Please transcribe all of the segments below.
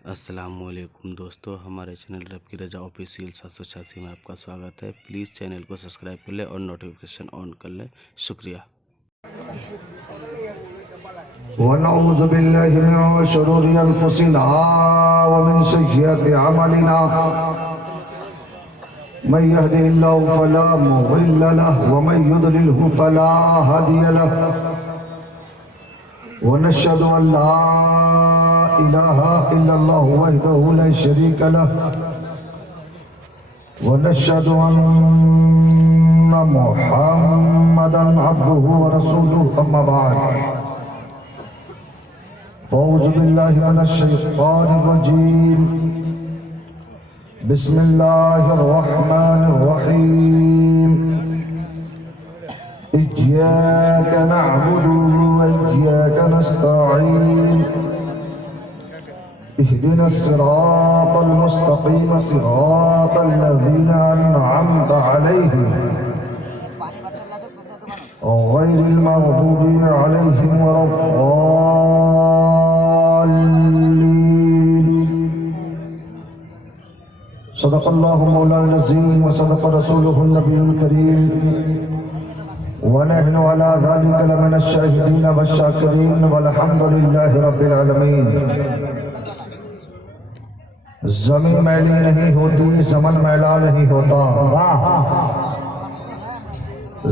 अस्सलामुअलैकुम दोस्तों, हमारे चैनल रब की रजा ऑफिशियल 786 में आपका स्वागत है। प्लीज़ चैनल को सब्सक्राइब कर लें और नोटिफिकेशन ऑन कर लें। शुक्रिया। वनऊज़ु बिल्लाहि मिन शुरूरि अनफुसिना व मिन सय्यिआति अमलिना मन यहदिहिल्लाहु फला मुज़िल्ल लहु व मन युद्लिलहु फला हादिय लहु व नशहदु अन ला इलाहा इल्लल्लाहु वहदहु ला शरीका लहु व नशहदु अन्ना मुहम्मदन अब्दुहु व रसूलुहु अम्मा बाद औज़ु बिल्लाहि मिनश शैतानिर रजीम बिस्मिल्लाहिर रहमानिर रहीम इय्याका नअबुदु व इय्याका नस्तईन इहदिनस सिरातल मुस्तकीम सिरातल लज़ीना अनअमत अलैहिम गैरिल मग़दूबि अलैहिम वलद्दाल्लीन। सदक़ल्लाहु मौलाना अज़ीम व सदक़ रसूलुहुन नबियुल करीम व नहनु अला ज़ालिका लमिनश शाहिदीन वश्शाकिरीन वल्हम्दुलिल्लाहि रब्बिल आलमीन। ज़मीन मैली नहीं होती, ज़मन मैला नहीं होता।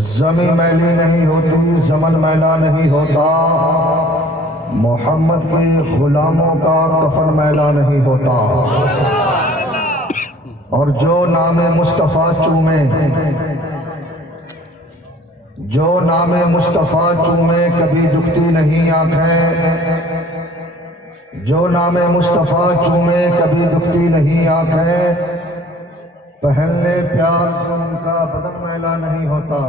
ज़मीन मैली नहीं होती, ज़मन मैला नहीं होता। मोहम्मद के गुलामों का कफन मैला नहीं होता। और जो नामे मुस्तफ़ा चूमे, जो नामे मुस्तफ़ा चूमे कभी दुखती नहीं आंखें। जो नामे मुस्तफ़ा चूमे कभी दुखती नहीं आंखें। पहनने प्यार जो उनका बदन मैला नहीं होता।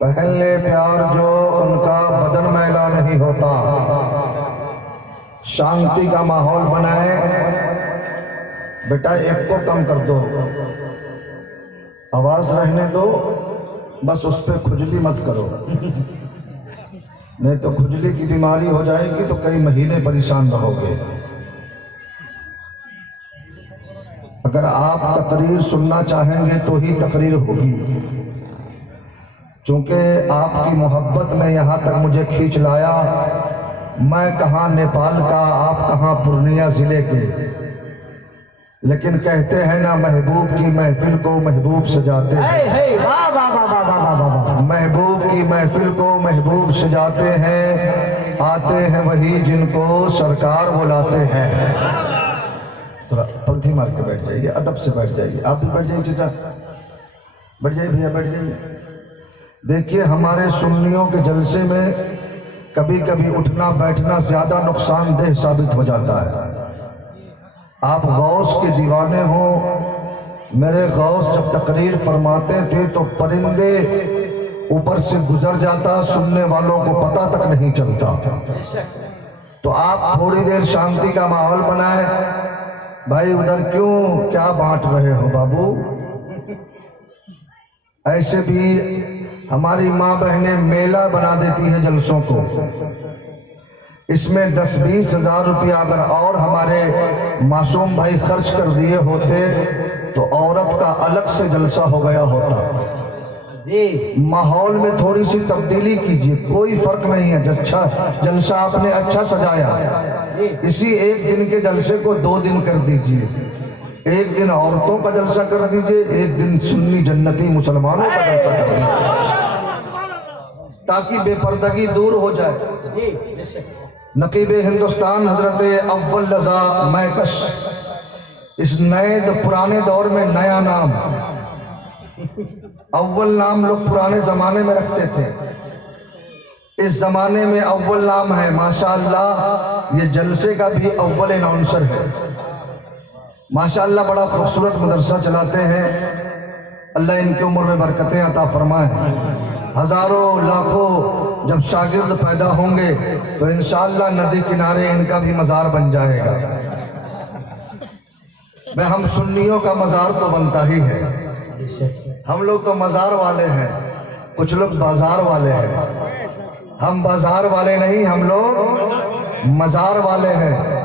पहनने प्यार जो उनका बदन मैला नहीं होता। शांति का माहौल बनाए। बेटा एक को कम कर दो, आवाज रहने दो, बस उस पर खुजली मत करो, नहीं तो खुजली की बीमारी हो जाएगी तो कई महीने परेशान रहोगे। अगर आप तकरीर सुनना चाहेंगे तो ही तकरीर होगी। चूंकि आपकी मोहब्बत ने यहाँ तक मुझे खींच लाया। मैं कहाँ नेपाल का, आप कहाँ पूर्णिया जिले के, लेकिन कहते हैं ना महबूब की महफिल को महबूब सजाते हैं। महबूब की महफिल को महबूब सजाते हैं। आते हैं वही जिनको सरकार बुलाते हैं। थोड़ा पलथी मार के बैठ जाइए, अदब से बैठ जाइए। आप भी बैठ जाइए चाचा, बैठ जाइए भैया, बैठ जाइए। देखिए हमारे सुन्नियों के जलसे में कभी कभी उठना बैठना ज्यादा नुकसानदेह साबित हो जाता है। आप गौस के दीवाने हो। मेरे गौस जब तकरीर फरमाते थे तो परिंदे ऊपर से गुजर जाता, सुनने वालों को पता तक नहीं चलता। तो आप थोड़ी देर शांति का माहौल बनाए। भाई उधर क्यों क्या बांट रहे हो बाबू? ऐसे भी हमारी माँ बहनें मेला बना देती है जलसों को। इसमें 10-20 हजार रुपया अगर और हमारे मासूम भाई खर्च कर दिए होते तो औरत का अलग से जलसा हो गया होता। माहौल में थोड़ी सी तब्दीली कीजिए, कोई फर्क नहीं है। अच्छा जलसा आपने अच्छा सजाया, इसी एक दिन के जलसे को 2 दिन कर दीजिए। एक दिन औरतों का जलसा कर दीजिए, एक दिन सुन्नी जन्नती मुसलमानों का जलसा कर दीजिए, ताकि बेपर्दगी दूर हो जाए। नकीबे हिंदुस्तान हजरत अव्वल रजा मैकश, इस नए पुराने दौर में नया नाम, अव्वल नाम लोग पुराने जमाने में रखते थे। इस जमाने में अव्वल नाम है। माशाअल्लाह ये जलसे का भी अव्वल अनाउंसर है। माशाअल्लाह बड़ा खूबसूरत मदरसा चलाते हैं। अल्लाह इनकी उम्र में बरकतें अता फरमाए। हजारों लाखों जब शागिर्द पैदा होंगे तो इंशाअल्लाह नदी किनारे इनका भी मजार बन जाएगा। मैं हम सुन्नियों का मजार तो बनता ही है। हम लोग तो मजार वाले हैं, कुछ लोग बाजार वाले हैं। हम बाजार वाले नहीं, हम लोग मजार वाले हैं।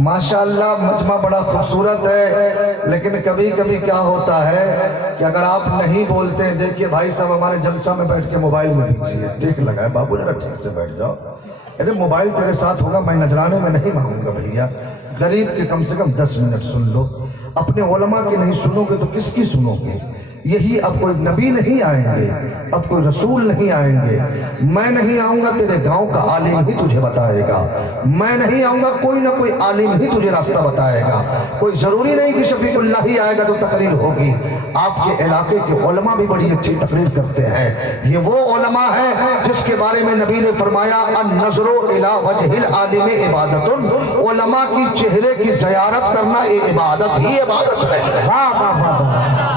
माशाअल्लाह मजमा बड़ा खूबसूरत है, लेकिन कभी कभी क्या होता है कि अगर आप नहीं बोलते हैं, देखिए भाई साहब हमारे जलसा में बैठ के मोबाइल में दीजिए, ठीक लगा है बाबू जरा ठीक से बैठ जाओ। अरे मोबाइल तेरे साथ होगा, मैं नजराने में नहीं मांगूंगा भैया। गरीब के कम से कम 10 मिनट सुन लो, अपने उलमा की नहीं सुनोगे तो किसकी सुनोगे? यही अब कोई नबी नहीं आएंगे, अब कोई रसूल नहीं आएंगे। मैं नहीं आऊंगा, तेरे गांव का आलिम ही तुझे बताएगा। मैं नहीं आऊंगा, कोई ना कोई आलिम ही तुझे रास्ता बताएगा। कोई जरूरी नहीं कि शफीकुल्लाह ही आएगा तो तकरीर होगी। आपके इलाके के उलमा भी बड़ी अच्छी तकरीर करते हैं। ये वो उलमा है जिसके बारे में नबी ने फरमाया, अन-नज़रु इला वजहिल आलिम इबादतुन, उलमा की चेहरे की ज़ियारत करना ये इबादत ही इबादत है।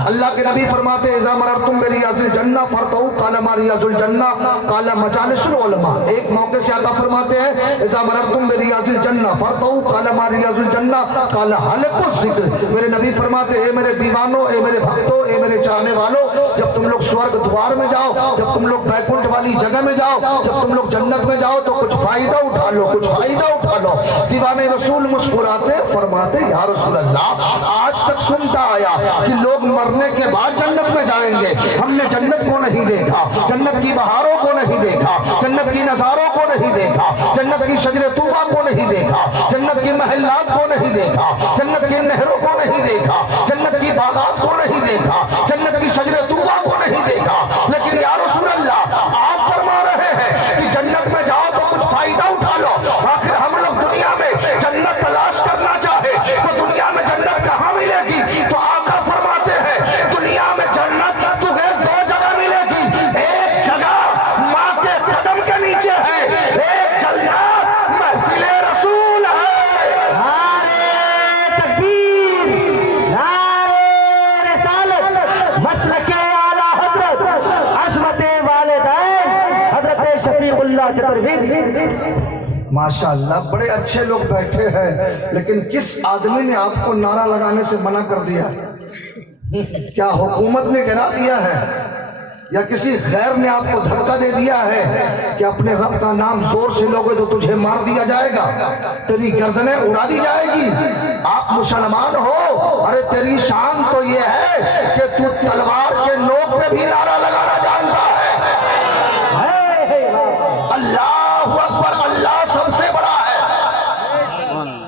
अल्लाह के नबी फरमाते हैं, इज़ा मररतुम बिरियाज़िल जन्नह फरतऊ काला मा रियाज़ुल जन्नह काला मजालिसुल उलमा। एक मौके से आका फरमाते हैं, इज़ा मररतुम बिरियाज़िल जन्नह फरतऊ काला मा रियाज़ुल जन्नह काला हलक़ुज़ ज़िक्र। मेरे नबी फरमाते हैं, मेरे दीवानों, ए मेरे भक्तों, ए मेरे चाहने वालों, जब तुम लोग स्वर्ग द्वार में जाओ, जब तुम लोग बैकुंठ वाली जगह में जाओ, जब तुम लोग जन्नत में जाओ तो कुछ फायदा उठा लो, कुछ फायदा उठा लो। दीवाने रसूल मुस्कुराते फरमाते, या रसूल अल्लाह, आज तक सुनता आया कि लोग मरने के बाद जन्नत में जाएंगे, हमने जन्नत को नहीं देखा, जन्नत की बहारों को नहीं देखा, जन्नत की नजारों को नहीं देखा, जन्नत की शजरे तूबा को नहीं देखा, जन्नत की महल्लात को नहीं देखा, जन्नत की नहरों को नहीं देखा, जन्नत की बागात को नहीं देखा, जन्नत की शजरे तूबा को नहीं देखा। लेकिन या रसूल अल्लाह, आप फरमा रहे हैं कि जन्नत में जाओ तो कुछ फायदा उठा लो। आखिर हम लोग दुनिया में जन्नत तलाश करना चाहे तो दुनिया में जन्नत कहाँ मिलेगी? तो आका फरमाते हैं, दुनिया में जन्नत तुझे 2 जगह मिलेगी। एक जगह माँ के कदम के नीचे है, एक जन्नत महफिले रसूल है। नारे तकबीर, नारे रिसालत, मसलके आला हजरत, अज़मते वालिदैन हजरत शफीउल्लाह चतुर्वेदी। माशाअल्लाह बड़े अच्छे लोग बैठे हैं, लेकिन किस आदमी ने आपको नारा लगाने से मना कर दिया? क्या हुकूमत ने गिरा दिया है या किसी गैर ने आपको धक्का दे दिया है कि अपने रब का नाम जोर से लोगे तो तुझे मार दिया जाएगा, तेरी गर्दनें उड़ा दी जाएगी? आप मुसलमान हो, अरे तेरी शान तो ये है कि तू तलवार के नोक पे भी नारा लगाना जानता है। अल्लाहु अकबर, अल्लाह सबसे बड़ा है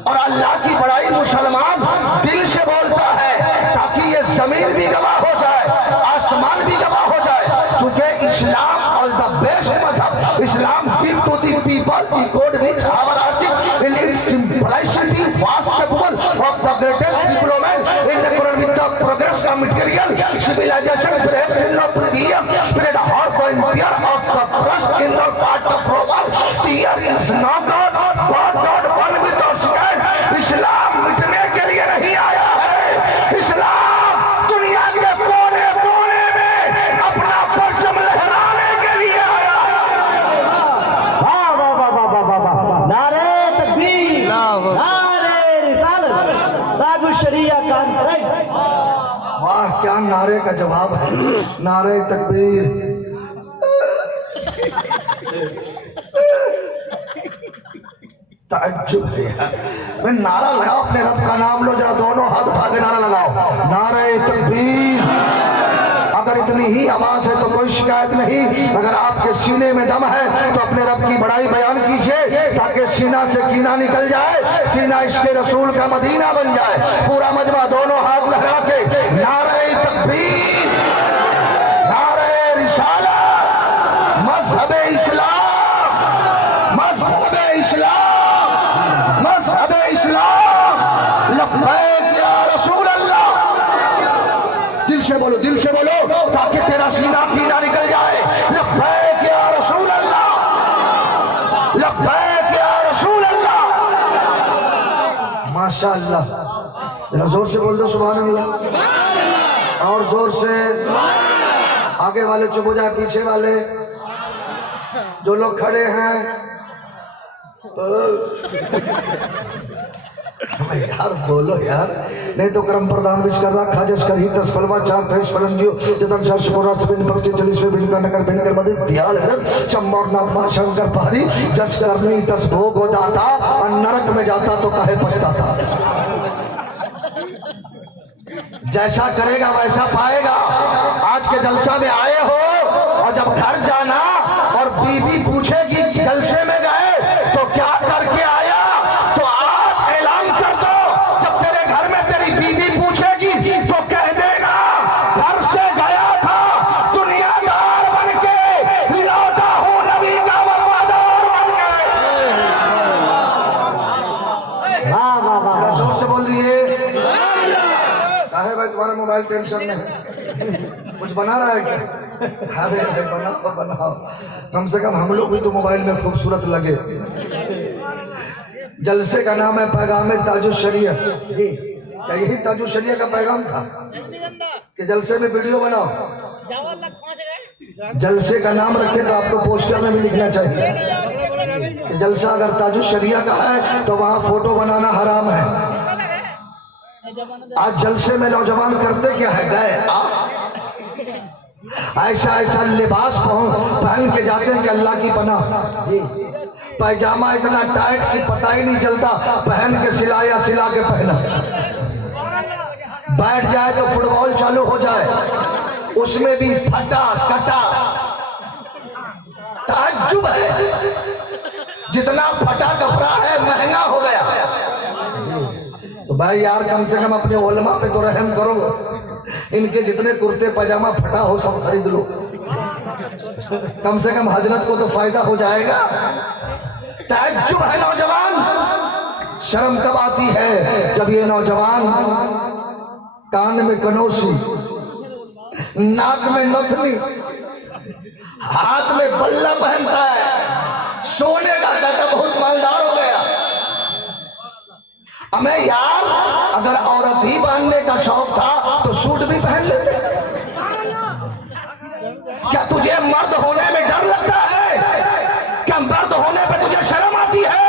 और अल्लाह की बड़ाई मुसलमान दिल से बोलता है, ताकि ये जमीन भी गवाह हो जाए, आसमान भी गवाह हो जाए। चूंकि इस्लाम और द बेस्ट मजहब, Islam give to the people the God which our आर्टिक in its simplicity was capable of the greatest development in accordance with the progress of material civilization, perhaps in the previous period or the empire of the trust in the part of Roman. There is no God, but God one with us again. इस्लाम मिटने के लिए नहीं आया है, इस्लाम दुनिया के कोने कोने में अपना परचम लहराने के लिए आया है। वाह वाह वाह वाह वाह वाह वाह, नारे तकबीर, नारे रिसालत, ताजु शरिया कान करे। वाह क्या नारे का जवाब है, नारे तकबीर। ताज्जुब है यार। नारा लगाओ, अपने रब का नाम लो, जरा दोनों हाथ उठा के नारा लगाओ, नारे तकबीर। अगर इतनी ही आवाज है तो कोई शिकायत नहीं, अगर आपके सीने में दम है तो अपने रब की बड़ाई बयान कीजिए, ताकि सीना से कीना निकल जाए, सीना इसके रसूल का मदीना बन जाए। पूरा मजमा दोनों हाथ लहरा के नारे तकबीर, नारे रिसालत, मज़हबे इस्लाम, मज़हबे इस्लाम, मज़हबे इस्लाम, लब्बैक या रसूल अल्लाह। दिल से बोलो, दिल से बोलो, ताकि तेरा सीना कीना निकल जाए। लब्बैक या रसूल अल्लाह, लब्बैक या रसूल अल्लाह। माशाअल्लाह, जरा जोर से बोल दो सुभान अल्लाह, और जोर से। आगे वाले चुप हो जाए, पीछे वाले जो लोग खड़े हैं हमें यार बोलो यार, नहीं तो क्रम प्रदान विश कर रहा खाजस कर ही दस फलवा चार थे फलंजियो जतन शर्ष कोरा सबिन पक्षी चलिस में बिन का नगर बिन कर मदद ध्याल है चंबोर नागमा शंकर पारी जस करनी दस भोग हो दाता और नरक में जाता तो काहे पछताता। जैसा करेगा वैसा पाएगा। आज के जलसा में आए हो और जब घर जाना और बीवी पूछेगी जलसे में गए तो क्या करके आया, तो आज ऐलान कर दो। जब तेरे घर में तेरी बीवी पूछेगी तो कह देना घर से गया था दुनियादार बन के लौटा हूं नबी का वफादार बन के। वाह वाह वाह, जोर से बोल दिए। काहे भाई तुम्हारा मोबाइल टेंशन में है, कुछ बना रहा है क्या? अरे बनाओ बनाओ, कम से कम हम लोग भी तो मोबाइल में खूबसूरत लगे। जलसे का नाम है पैगाम ताजुश शरिया। क्या यही ताजुश शरिया का पैगाम था कि जलसे में वीडियो बनाओ? जलसे का नाम रखे तो आपको पोस्टर में भी लिखना चाहिए कि जलसा अगर ताजुश शरिया का है तो वहां फोटो बनाना हराम है। आज जलसे में नौजवान करते क्या है, गए ऐसा ऐसा लिबास पहन के जाते हैं कि अल्लाह की पनाह। पैजामा इतना टाइट कि पता ही नहीं चलता पहन के सिलाया सिला के पहना। बैठ जाए तो फुटबॉल चालू हो जाए, उसमें भी फटा कटा। ताज्जुब है, जितना फटा कपड़ा है महंगा हो गया। तो भाई यार कम से कम अपने उलमा पे तो रहम करो, इनके जितने कुर्ते पजामा फटा हो सब खरीद लो, कम से कम हजरत को तो फायदा हो जाएगा। ताज्जुब है नौजवान, शर्म कब आती है जब ये नौजवान कान में कनौसी, नाक में नथनी, हाथ में बल्ला पहनता है, सोने का कहता बहुत मालदार हो गया। हमें यार अगर औरत ही पहनने का शौक था तो सूट भी पहन लेते। क्या तुझे मर्द होने में डर लगता है? क्या मर्द होने पे तुझे शर्म आती है?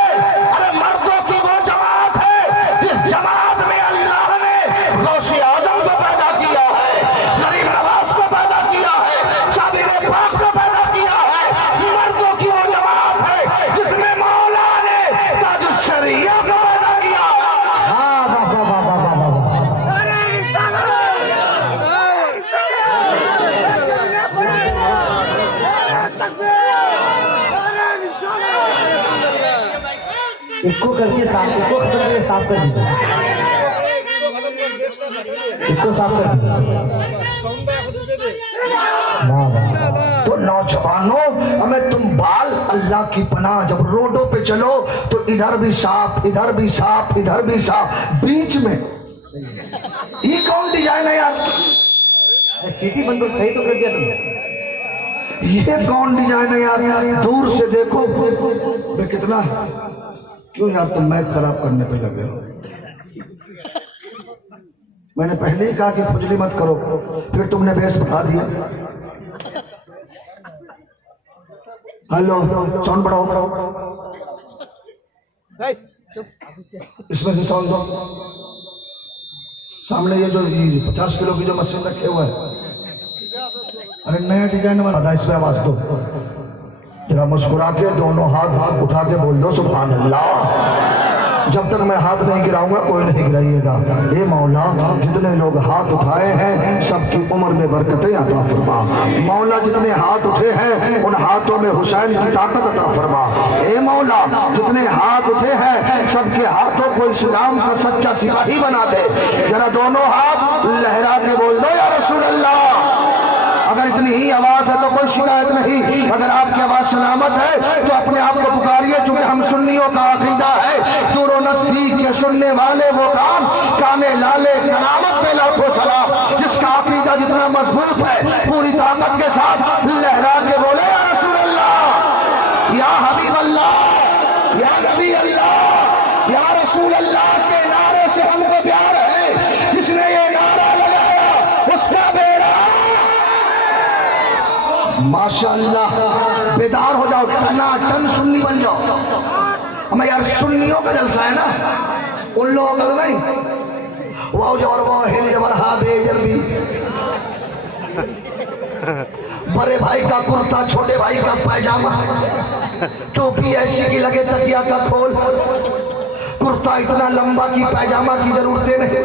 अरे मर्दों की वो जमात है जिस जमात में अल्लाह ने गौसे आजम को पैदा किया है, गरीब नवाज को पैदा किया है, शाबिर पाक को पैदा किया है। मर्दों की वो जमात है जिसमें मौला ने ताजुश शरिया को पैदा किया है। इसको करके साफ, इसको खत्म करके साफ कर दीजिए, इसको साफ कर दीजिए। तो नौजवानों हमें तुम बाल अल्लाह की पनाह, जब रोडों पे चलो तो इधर भी सांप इधर भी सांप इधर भी सांप, बीच में ये कौन डिजाइन है यार? सिटी बंद तो सही तो कर दिया तुमने, ये कौन डिजाइन है यार? दूर से देखो मैं कितना, क्यों यार तुम मैच खराब करने पे लगे हो? मैंने पहले ही कहा कि खुजली मत करो, फिर तुमने बेस बढ़ा दिया। हेलो साउंड बढ़ाओ, इसमें से साउंड दो। सामने ये जो 50 किलो की जो मशीन रखे हुआ है, अरे नया डिजाइन बना, इसमें आवाज दो। जरा मुस्कुरा के दोनों हाथ उठा के बोल दो सुभान अल्लाह। जब तक मैं हाथ नहीं गिराऊंगा कोई नहीं गिराइएगा। हे मौला जितने लोग हाथ उठाए हैं सबकी उम्र में बरकतें अता फरमा। मौला जितने हाथ उठे हैं उन हाथों में हुसैन की ताकत अता फरमा। हे मौला जितने हाथ उठे हैं सबके हाथों को इस्लाम का सच्चा सिपाही बना दे। जरा दोनों हाथ लहरा के बोल दो या रसूल अल्लाह। अगर इतनी ही आवाज है तो कोई शिकायत नहीं, अगर आपकी आवाज सलामत है तो अपने आप को पुकारिए, क्योंकि हम सुन्नियों का अकीदा है दूर नजदीक के सुनने वाले वो काम काने लाले करामत पे लाखों सलाम। जिसका अकीदा जितना मजबूत है पूरी ताकत के साथ लहरा के बोले या रसूल अल्लाह, या हबीब अल्लाह, या नबी अल्लाह, या रसूल अल्लाह के नारे से हमको प्यार है। जिसने ये नारा लगाया उसका बेड़ा माशाअल्लाह। बेदार हो जाओ, टना टन सुन्नी बन जाओ। हमें यार सुन्नियों का जलसा है ना, उन लोगों का नहीं, वाह जबर वाह हिल जबर हा बेजल भी, बड़े भाई का कुर्ता छोटे भाई का पैजामा, टोपी ऐसी की लगे तकिया का खोल, कुर्ता इतना लंबा कि पैजामा की जरूरत नहीं,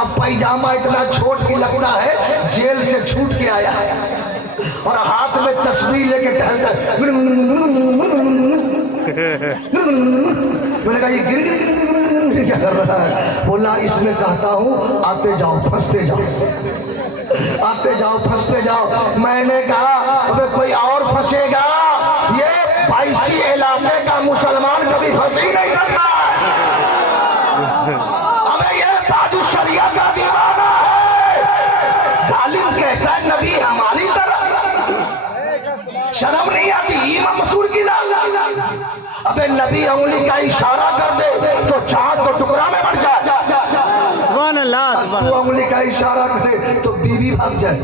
अब पैजामा इतना छोट की लगता है जेल से छूट के आया है, और हाथ में तस्वीर लेके टहलता है। मैंने कहा ये गिर क्या कर रहा है? बोला इसमें कहता हूँ आते जाओ फंसते जाओ, आते जाओ फंसते जाओ। मैंने कहा अबे कोई और फंसेगा, ये बाईसी इलाके का मुसलमान कभी फंस ही नहीं करता है। अबे ये ताजु शरिया का दीवाना है, सालिम कहता है नबी हमारी तरह, शर्म नहीं आती? इमाम मसूर की लाल, अबे नबी उंगली का इशारा कर दे तो चांद तो टुकड़ा में बढ़ जाए, सुभान अल्लाह, तू उंगली का इशारा करे तो बीवी भाग जाए,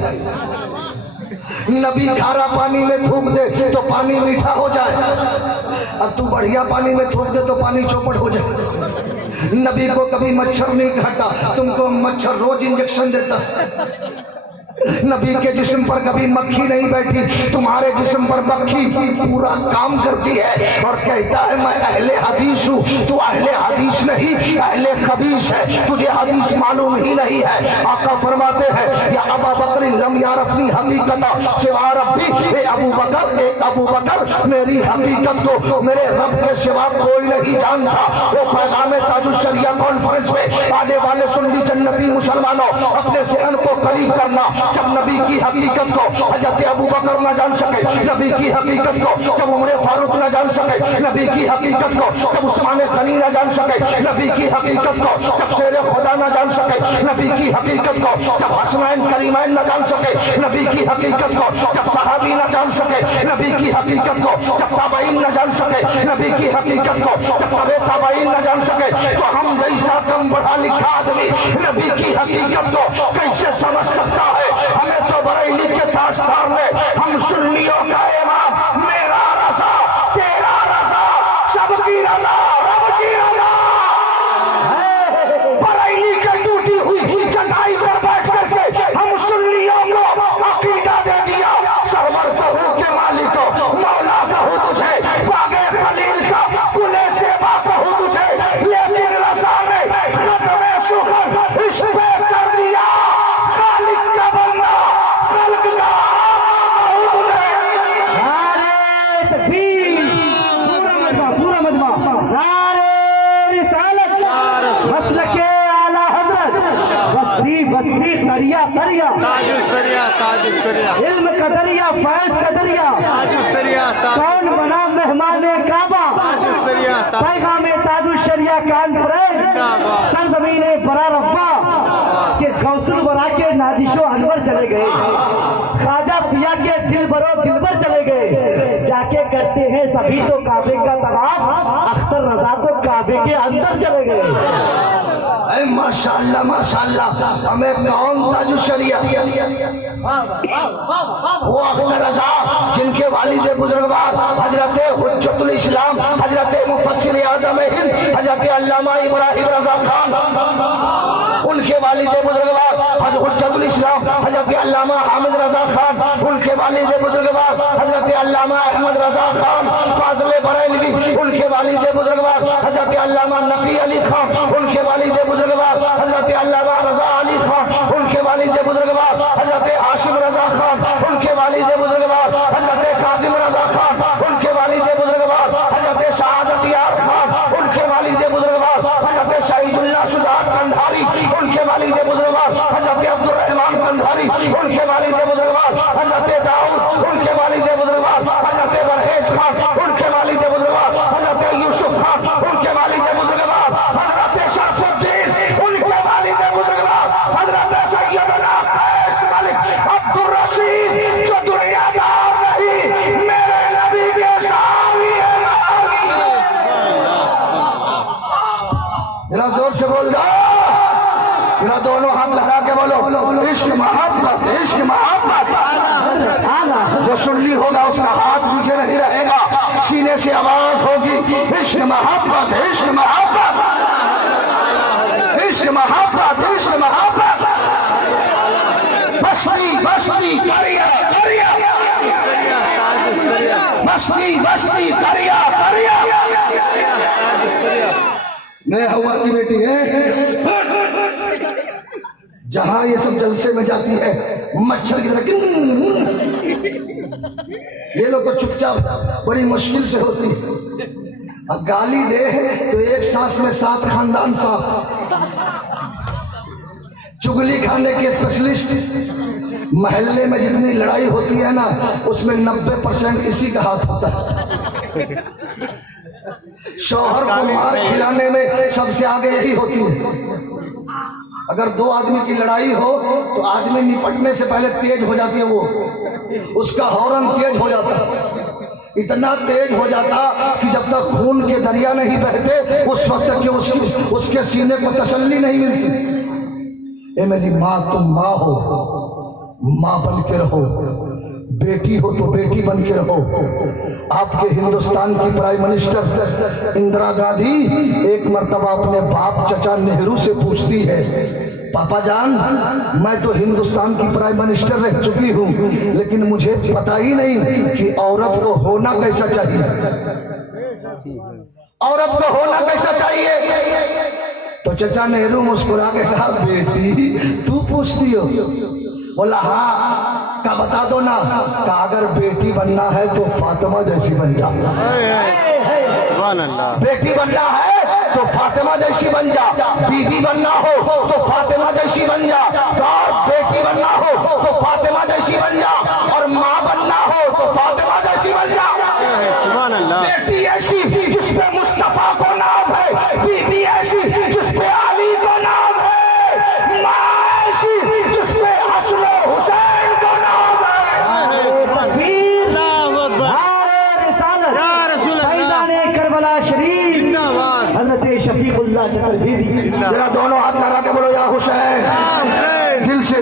नबी खारा पानी में थूक दे तो पानी मीठा हो जाए, अब तू बढ़िया पानी में थूक दे तो पानी चौपट हो जाए। नबी को कभी मच्छर नहीं काटा, तुमको मच्छर रोज इंजेक्शन देता। नबी के जिस्म पर कभी मक्खी नहीं बैठी, तुम्हारे जिस्म पर मक्खी पूरा काम करती है और कहता है मैं अहले हदीस हूँ। तू अहले हदीस नहीं, अहले खबीस है, तुझे हदीस मालूम ही नहीं है। आका फरमाते हैं या अबा बकर लम यारफनी हकीकत सिवा रब्बी, ए अबू बकर, ए अबू बकर मेरी हकीकत को मेरे रब के सिवा कोई नहीं जानता। वो पैगाम ताजुश शरिया कॉन्फ्रेंस में आने वाले सुन्नी जन्नती मुसलमानों, अपने ज़हन को करीब करना। जब नबी की हकीकत को हजरत अबू बकर न जान सके, नबी की हकीकत को जब उमर फारूक न जान सके, नबी की हकीकत को जब उस्मान गनी न जान सके, नबी की हकीकत को जब शेर खुदा न जान सके, नबी की हकीकत को जब हसनैन करीमैन न जान सके, नबी की हकीकत को जब सहाबी न जान सके, नबी की हकीकत को जब ताबईन न जान सके, नबी की हकीकत को जब तबे ताबईन न जान सके, तो हम जैसा कम पढ़ा लिखा आदमी नबी की हकीकत को कैसे समझ सकता है? हमें तो बरेली के ताजदार ने, हम सुन्नियों का इमाम, मेरा रज़ा तेरा रज़ा सबकी रज़ा रब की रज़ा, बरेली के टूटी हुई चटाई पर बैठ करके हम सुन्नियों को अकीदा दे दिया। सरवर कहूँ के मालिक को मौला कहूँ तुझे, बागे खलील का कुले सेवा कहूँ तुझे, लेकिन रज़ा ने खत्म सुखर इस पे कर दिया। खालिक का बंदा खल्क का पूरा मजमा नारे रिसालत, मसलके आला हजरत, बस्ती बस्ती दरिया दरिया, ताजुश शरिया, ताजुश शरिया, इल्म का दरिया, फैज का दरिया, ताजुश शरिया, कौन बना मेहमान काबा, ताजुश शरिया, पैगाम ताजुश शरिया कॉन्फ्रेंस, सरजमीन बरा रब्बा के गौसुल बरा के नाजिशो अनवर चले गए, ख्वाजा पिया के दिलबर चले गए, जाके करते हैं सभी तो काबे का तवाफ, अख्तर रजा तो काबे के अंदर चले गए। माशाअल्लाह माशाअल्लाह, हमें कौन ताजुश शरिया, वो अख्तर रजा जिनके वालिद बुजुर्गवार हजरत हुज्जतुल इस्लाम, हजरत मुफस्सिर आज़म हिंद, हजरत अल्लामा इब्राहिम रजा खान, उनके वालिद बुजुर्गवार हुज्जतुल इस्लाम हजरत अल्लामा हामिद रजा खान, उनके वालिद बुजुर्गवार हजरत अल्लामा अहमद रजा खान फाज़िल बरेलवी, उनके वालिद बुजुर्गवार हजरत अल्लामा नकी अली खान, उनके वालिद बुजुर्गवार हजरत अल्लामा रजा अली खान, उनके वालिद बुजुर्गवार हजरत हाशिम रजा खान, उनके वालिद बुजुर्गवार हजरत काजिम रजा खान, उनके वालिद बुजुर्गवार हजरत शहादत यार खान, उनके वालिद बुजुर्गवार हजरत शहीदुल्लाह सुजात कंधारी, उनके वालिद बुजुर्गवार हजरत अब्दुल रहमान कंधारी, उनके वालिद बुजुर्गवार हजरत दाऊद, उनके वालिद बुजुर्गवार हजरत बरहेज खान, उनके वालिद बुजुर्गवार हजरत यूसुफ खान, उनके वालिद बुजुर्गवार हजरत शरफुद्दीन, उनके वालिद बुजुर्गवार हजरत सैयदना कैस मलिक अब्दुल रशीद, जो दुनियादार नहीं मेरे नबी के सामी है। जरा जोर से बोल दो, जरा दोनों हाथ लगा के बोलो बोलो इश्क मोहब्बत, इश्क मोहब्बत। जो सुन ली होगा उसका हाथ नीचे नहीं रहेगा, सीने से आवाज होगी इश्क मोहब्बत, इश्क मोहब्बत, इश्क मोहब्बत, इश्क मोहब्बत। बस्ती बस्ती करिया करिया, बस्ती बस्ती करिया करिया। मैं हवा की बेटी है, जहां ये सब जलसे में जाती है मच्छर की तरह, ये लोग तो चुपचाप बड़ी मुश्किल से होती है। अब गाली दे तो एक सांस में 7 खानदान साफ। चुगली खाने के स्पेशलिस्ट। महल्ले में जितनी लड़ाई होती है ना, उसमें 90% इसी का हाथ होता है। शौहर को मार खिलाने में सबसे आगे यही होती है। अगर 2 आदमी की लड़ाई हो तो आदमी निपटने से पहले तेज हो जाती है, वो उसका हॉर्न तेज हो जाता, इतना तेज हो जाता कि जब तक खून के दरिया नहीं बहते उस वक्त तक उसके सीने को तसल्ली नहीं मिलती। ए मेरी माँ, तुम माँ हो, माँ बन के रहो, बेटी हो तो बेटी बन के रहो। आपके हिंदुस्तान की प्राइम मिनिस्टर इंदिरा गांधी एक मर्तबा अपने बाप चचा नेहरू से पूछती है, पापा जान, मैं तो हिंदुस्तान की प्राइम मिनिस्टर रह चुकी हूँ, लेकिन मुझे पता ही नहीं कि औरत को होना कैसा चाहिए, औरत को होना कैसा चाहिए। तो चचा नेहरू मुस्कुरा के कहा, बेटी तू पूछती हो? बोला हाँ। का बता दो ना। का अगर बेटी बनना है तो फातिमा जैसी बन जा, बेटी बनना है तो फातिमा जैसी बन जा, बीवी बनना हो तो फातिमा जैसी बन जा, और बेटी बनना हो तो फातिमा जैसी बन जा, और माँ बनना हो तो फातिमा जैसी बन जा। बेटी ऐसी जिसपे मुस्तफा को नाज है, बीवी ऐसी जिसपे अली को नाज है, माँ ऐसी जिसपे हसन हुसैन को नाज है। करबला शरीफ हज़रत शफीकुल्लाह तकरीरी। जरा दोनों हाथ लगा के बोलो या हुसैन।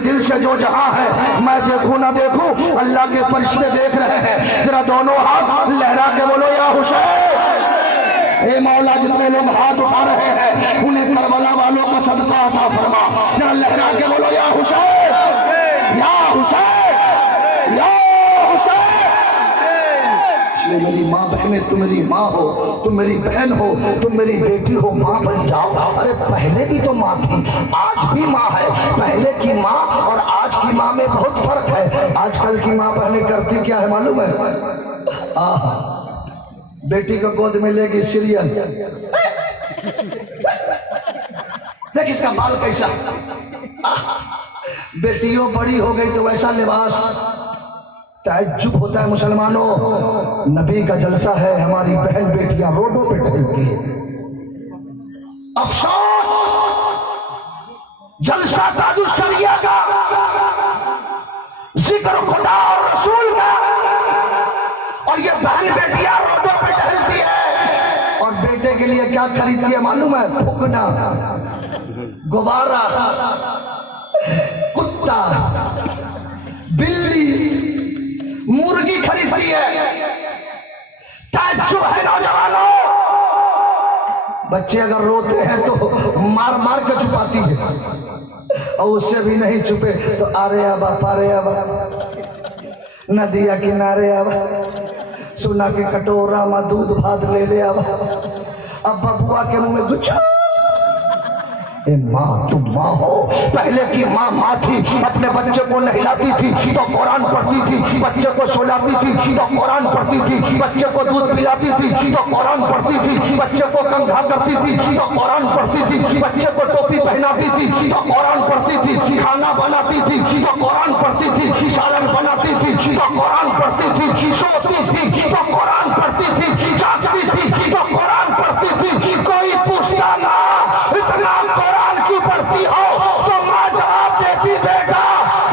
दिल से जो जहां है, मैं देखूं ना देखूं अल्लाह के फरिश्ते देख रहे हैं। जरा दोनों हाथ लहरा के बोलो या हुसैन। ए मौला, जितने लोग हाथ उठा रहे हैं उन्हें करबला वालों का सदका अता फरमा। जरा लहरा के बोलो या हुसैन, या हुसैन, या हुसैन। मेरी माँ बहनें, तुम मेरी माँ हो, तुम मेरी बहन हो, तुम मेरी बेटी हो, माँ बन जाओ। अरे पहले भी तो माँ थी, आज भी माँ है। पहले की माँ और आज की माँ में बहुत फर्क है। आजकल की माँ बहनें करती क्या है मालूम है? बेटी को गोद में लेगी, सीरियल देख इसका बाल कैसा। बेटियों बड़ी हो गई तो वैसा लिबास। ताज्जुब होता है मुसलमानों, नबी का जलसा है, हमारी बहन बेटियां रोडों पे टहलती है। अफसोस, जलसा ताजुल शरिया का, जिक्र खुदा और रसूल का, और ये बहन बेटियां रोडों पे टहलती है। और बेटे के लिए क्या खरीदती है मालूम है? फुकना, गुब्बारा, कुत्ता, बिल्ली, मुर्गी खरीदती है। ताज्जुब है नौजवानों, बच्चे अगर रोते हैं तो मार मार के छुपाती है, और उससे भी नहीं छुपे तो अरे अब पारे अब नदिया किनारे अब सुना के कटोरा में दूध भात ले ले अब बबुआ के मुंह में गुच्छा। ए माँ, तुम माँ हो। पहले की माँ माँ थी, अपने बच्चे को नहलाती थी तो कुरान पढ़ती थी, बच्चे को सुलाती थी तो कुरान पढ़ती थी, बच्चे को दूध पिलाती थी तो कुरान पढ़ती थी, बच्चे को कंघा करती थी तो कुरान पढ़ती थी, बच्चे को टोपी पहनाती थी तो कुरान पढ़ती थी, खाना बनाती थी तो कुरान पढ़ती थी, सालन बनाती थी तो कुरान पढ़ती थी, सोती थी तो कुरान पढ़ती थी, जागती थी तो कुरान पढ़ती थी। कोई पूछता ना इतना कुरान क्यों पढ़ती हो, तो माँ जवाब देती, बेटा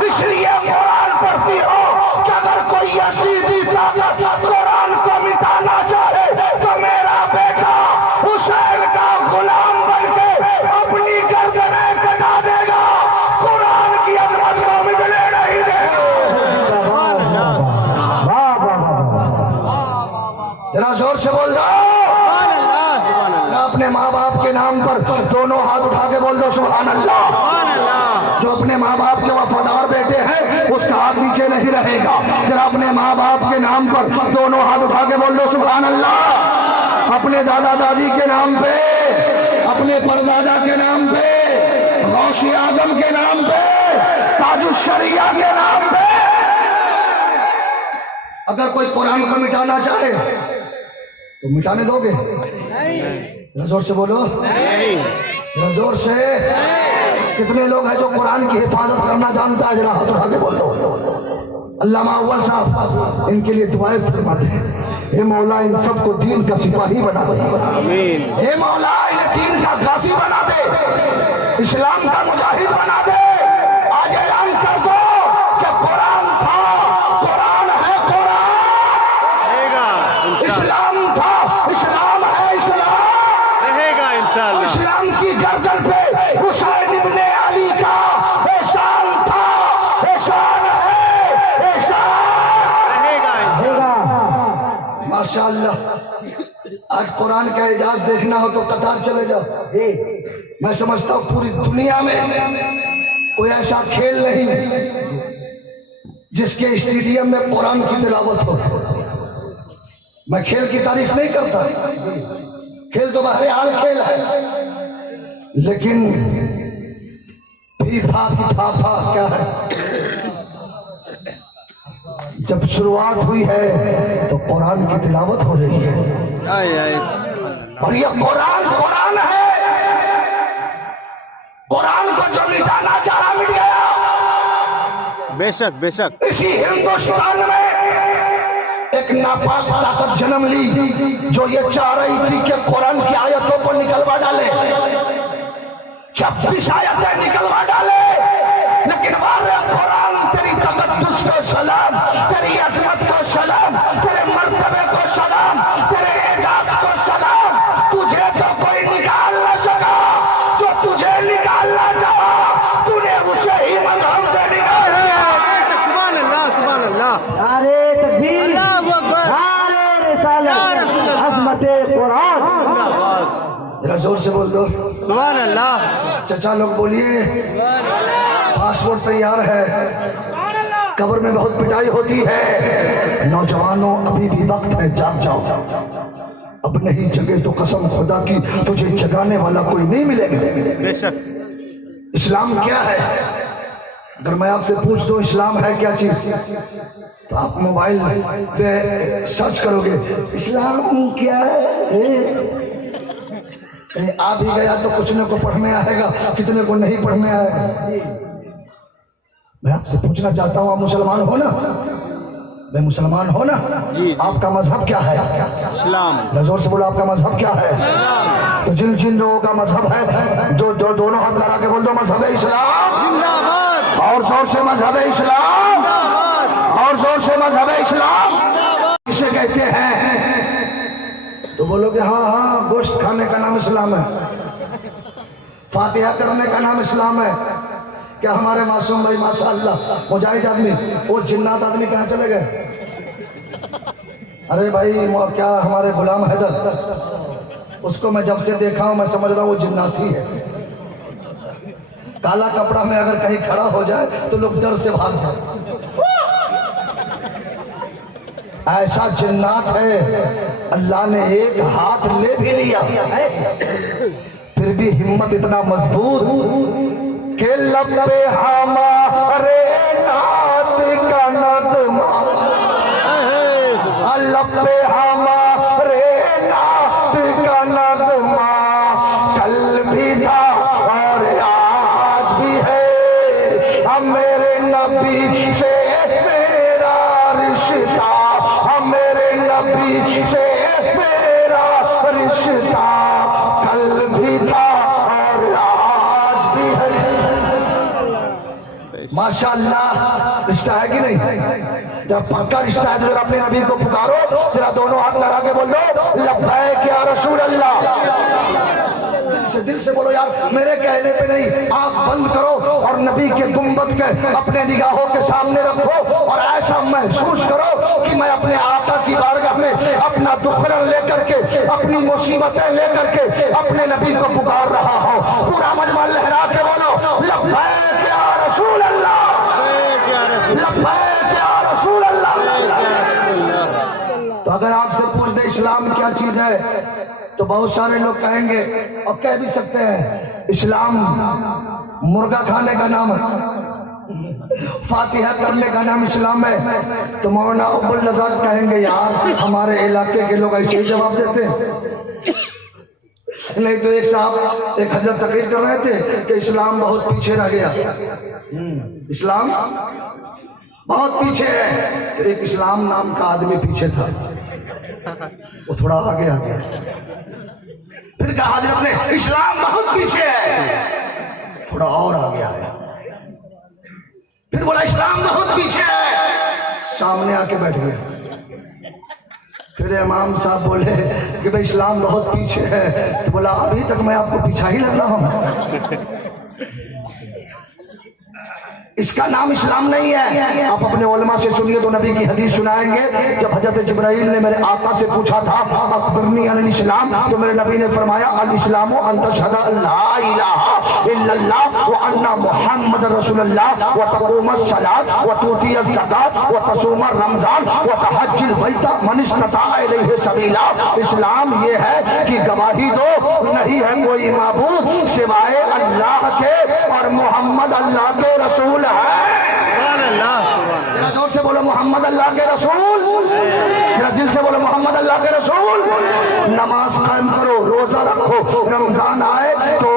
इसलिए कुरान पढ़ती हो कि अगर कोई यसीदी ताकत कुरान को मिटाना चाहे तो मेरा बेटा हुसैन का गुलाम बनके अपनी गर्दनें कटा देगा। कुरान की जोर से बोल दो। सुभान अल्लाह, सुभान अल्लाह, अपने माँ बाप के नाम पर दोनों हाथ उठा के बोल दो सुभान अल्लाह। सुभान अल्लाह। जो अपने माँ बाप के वफादार बेटे हैं उसका हाथ नीचे नहीं रहेगा। जरा अपने माँ बाप के नाम पर दोनों हाथ उठा के बोल दो सुभान अल्लाह। अपने दादा दादी के नाम पे, अपने परदादा के नाम पे, गौसे आजम के नाम पे, ताजुश शरिया के नाम पे। अगर कोई कुरान को मिटाना चाहे तो मिटाने दोगे? जोर से बोलो। नहीं। जोर से। कितने लोग हैं जो कुरान की हिफाजत करना जानता है? जरा हाथ उठा के बोल दो। अल्लामा अव्वल साहब इनके लिए दुआएं फरमाते हैं, हे मौला इन सबको दीन का सिपाही बना दे। आमीन। हे मौला इन्हें दीन का गाजी बना दे, इस्लाम का मुजाहिद बना दे। आज ऐलान कर दो कि कुरान था, कुरान है, कुरान रहेगा इंशाअल्लाह, इस्लाम था, इस्लाम है, इस्लाम रहेगा इंशाअल्लाह। इस्लाम की गर्दन पे हुसैन इब्ने अली का एहसान था, एहसान है, एहसान रहेगा इंशाअल्लाह। माशाअल्लाह। आज कुरान का एजाज देखना हो तो कतार चले जाओ। मैं समझता हूँ पूरी दुनिया में कोई ऐसा खेल नहीं जिसके स्टेडियम में कुरान की तिलावत हो। मैं खेल की तारीफ नहीं करता, खेल तो बहरहाल खेल है, लेकिन फीफा की फाफा क्या है? जब शुरुआत हुई है तो कुरान की तिलावत हो रही है और ये कुरान है। कुरान को जो मिटाना चाहा मिट गया। बेशक बेशक। इसी हिंदुस्तान में एक नापाक ताकत जन्म ली जो ये चाह रही थी कि कुरान की आयतों को निकलवा डाले, 26 आयतें निकलवा डाले। लेकिन वारे कुरान तेरी तकद्दुस को सलाम, तेरी अजमत को सलाम, तेरे मर्तबे को सलाम, तेरे एजाज को सलाम। तुझे तो कोई निकाल न सका, जो तुझे निकालना चाहा तूने उसे ही मजहब से निकाल दिया। सुभान अल्लाह, सुभान अल्लाह। नारे तकबीर, अल्लाहू अकबर, नारे रिसालत, अज़मते कुरान। जरा जोर से बोल दो सुभान अल्लाह। चचा लोग बोलिए। पासपोर्ट तैयार है, कब्र में बहुत पिटाई होती है। नौजवानों अभी भी वक्त है, जाग जाओ। अब नहीं जगे तो कसम खुदा की तुझे जगाने वाला कोई नहीं मिलेगा। बेशक। इस्लाम क्या है? अगर मैं आपसे पूछ दूं इस्लाम है क्या चीज, तो आप मोबाइल पे सर्च करोगे इस्लाम क्या है। कहीं आ भी गया तो कुछ न को पढ़ने आएगा, कितने को नहीं पढ़ने आएगा। मैं आपसे पूछना चाहता हूँ, आप मुसलमान हो ना? मैं मुसलमान हो ना? आपका मजहब क्या है? इस्लाम। जोर से बोलो, आपका मजहब क्या है? तो जिन जिन लोगों का मजहब है जो दोनों हाथ लगा के बोल दो मजहब है इस्लाम जिंदाबाद। और जोर से मजहब है इस्लाम, और जोर से मजहब है इस्लाम। इसे कहते हैं तो बोलोगे हाँ हाँ, गोश्त खाने का नाम इस्लाम है, फातिहा करने का नाम इस्लाम है। क्या हमारे मासूम भाई माशाअल्लाह मुजाहिद आदमी, वो जिन्नात आदमी कहाँ चले गए? अरे भाई क्या हमारे गुलाम हैदर, उसको मैं जब से देखा हूं मैं समझ रहा हूँ वो जिन्नाती है। काला कपड़ा में अगर कहीं खड़ा हो जाए तो लोग डर से भाग जाते। ऐसा जिन्नात है, अल्लाह ने एक हाथ ले भी लिया फिर भी हिम्मत इतना मजबूत के लब पे हमारे नात का नगमा, लब पे हमारे नात का नगमा, कल भी था और आज भी है। हम मेरे नबी से मेरा रिश्ता, हम मेरे नबी से मेरा रिश्ता, कल भी था और आज भी है। माशाअल्लाह, रिश्ता है कि नहीं? जब पक्का रिश्ता है तो जरा अपने नबी को पुकारो, जरा दोनों हाथ लगा के बोल दो लब्बैक या रसूल अल्लाह। से दिल से बोलो यार, मेरे कहने पे नहीं, आंख बंद करो और नबी के गुंबद के अपने निगाहों के सामने रखो और ऐसा महसूस करो कि मैं अपने आका की बारगाह में अपना दुखरन लेकर के, अपनी मुसीबतें लेकर के अपने नबी को पुकार रहा हूँ। पूरा मजमा लहरा के बोलो लब्बैक या रसूल अल्लाह, लब्बैक या रसूल अल्लाह। तो अगर आपसे पूछ दे इस्लाम क्या चीज है, तो बहुत सारे लोग कहेंगे और कह भी सकते हैं इस्लाम मुर्गा खाने का नाम है, फातिहा करने का नाम इस्लाम है। तो मौलाना अब्दुल रज़ाक कहेंगे यार हमारे इलाके के लोग ऐसे ही जवाब देते हैं। नहीं तो एक साहब एक हजरत तकरीर कर रहे थे कि इस्लाम बहुत पीछे रह गया, इस्लाम बहुत पीछे है। तो एक इस्लाम नाम का आदमी पीछे था, वो थोड़ा आगे आ गया। फिर कहा हजरत ने इस्लाम बहुत पीछे है, थोड़ा और आ गया है। फिर बोला इस्लाम बहुत पीछे है, सामने आके बैठ गया। फिर इमाम साहब बोले कि भाई इस्लाम बहुत पीछे है, तो बोला अभी तक मैं आपको पीछा ही लग रहा हूं। इसका नाम इस्लाम नहीं है। आप अपने उलमा से सुनिए तो नबी की हदीस सुनाएंगे। जब हजरत जिब्राइल ने मेरे आका से पूछा था अखबरनी अनिल इस्लाम, तो मेरे नबी ने फरमाया अल इस्लाम अन तशहद ला इलाहा इल्लल्लाह व अन्ना मुहम्मद रसूलुल्लाह व तक़ूमस सलात व तुतियस ज़कात व तसूमर रमजान व तहज्जुल बैत मन इस्तताअ इलैहि सबीला। इस्लाम ये है कि गवाही दो नहीं है कोई माबूद सिवाय अल्लाह के और मोहम्मद अल्लाह के रसूल है। जरा जोर से बोलो मोहम्मद अल्लाह के रसूल, जरा दिल से बोलो मोहम्मद अल्लाह के रसूल। नमाज कायम करो, रोजा रखो, रमजान आए तो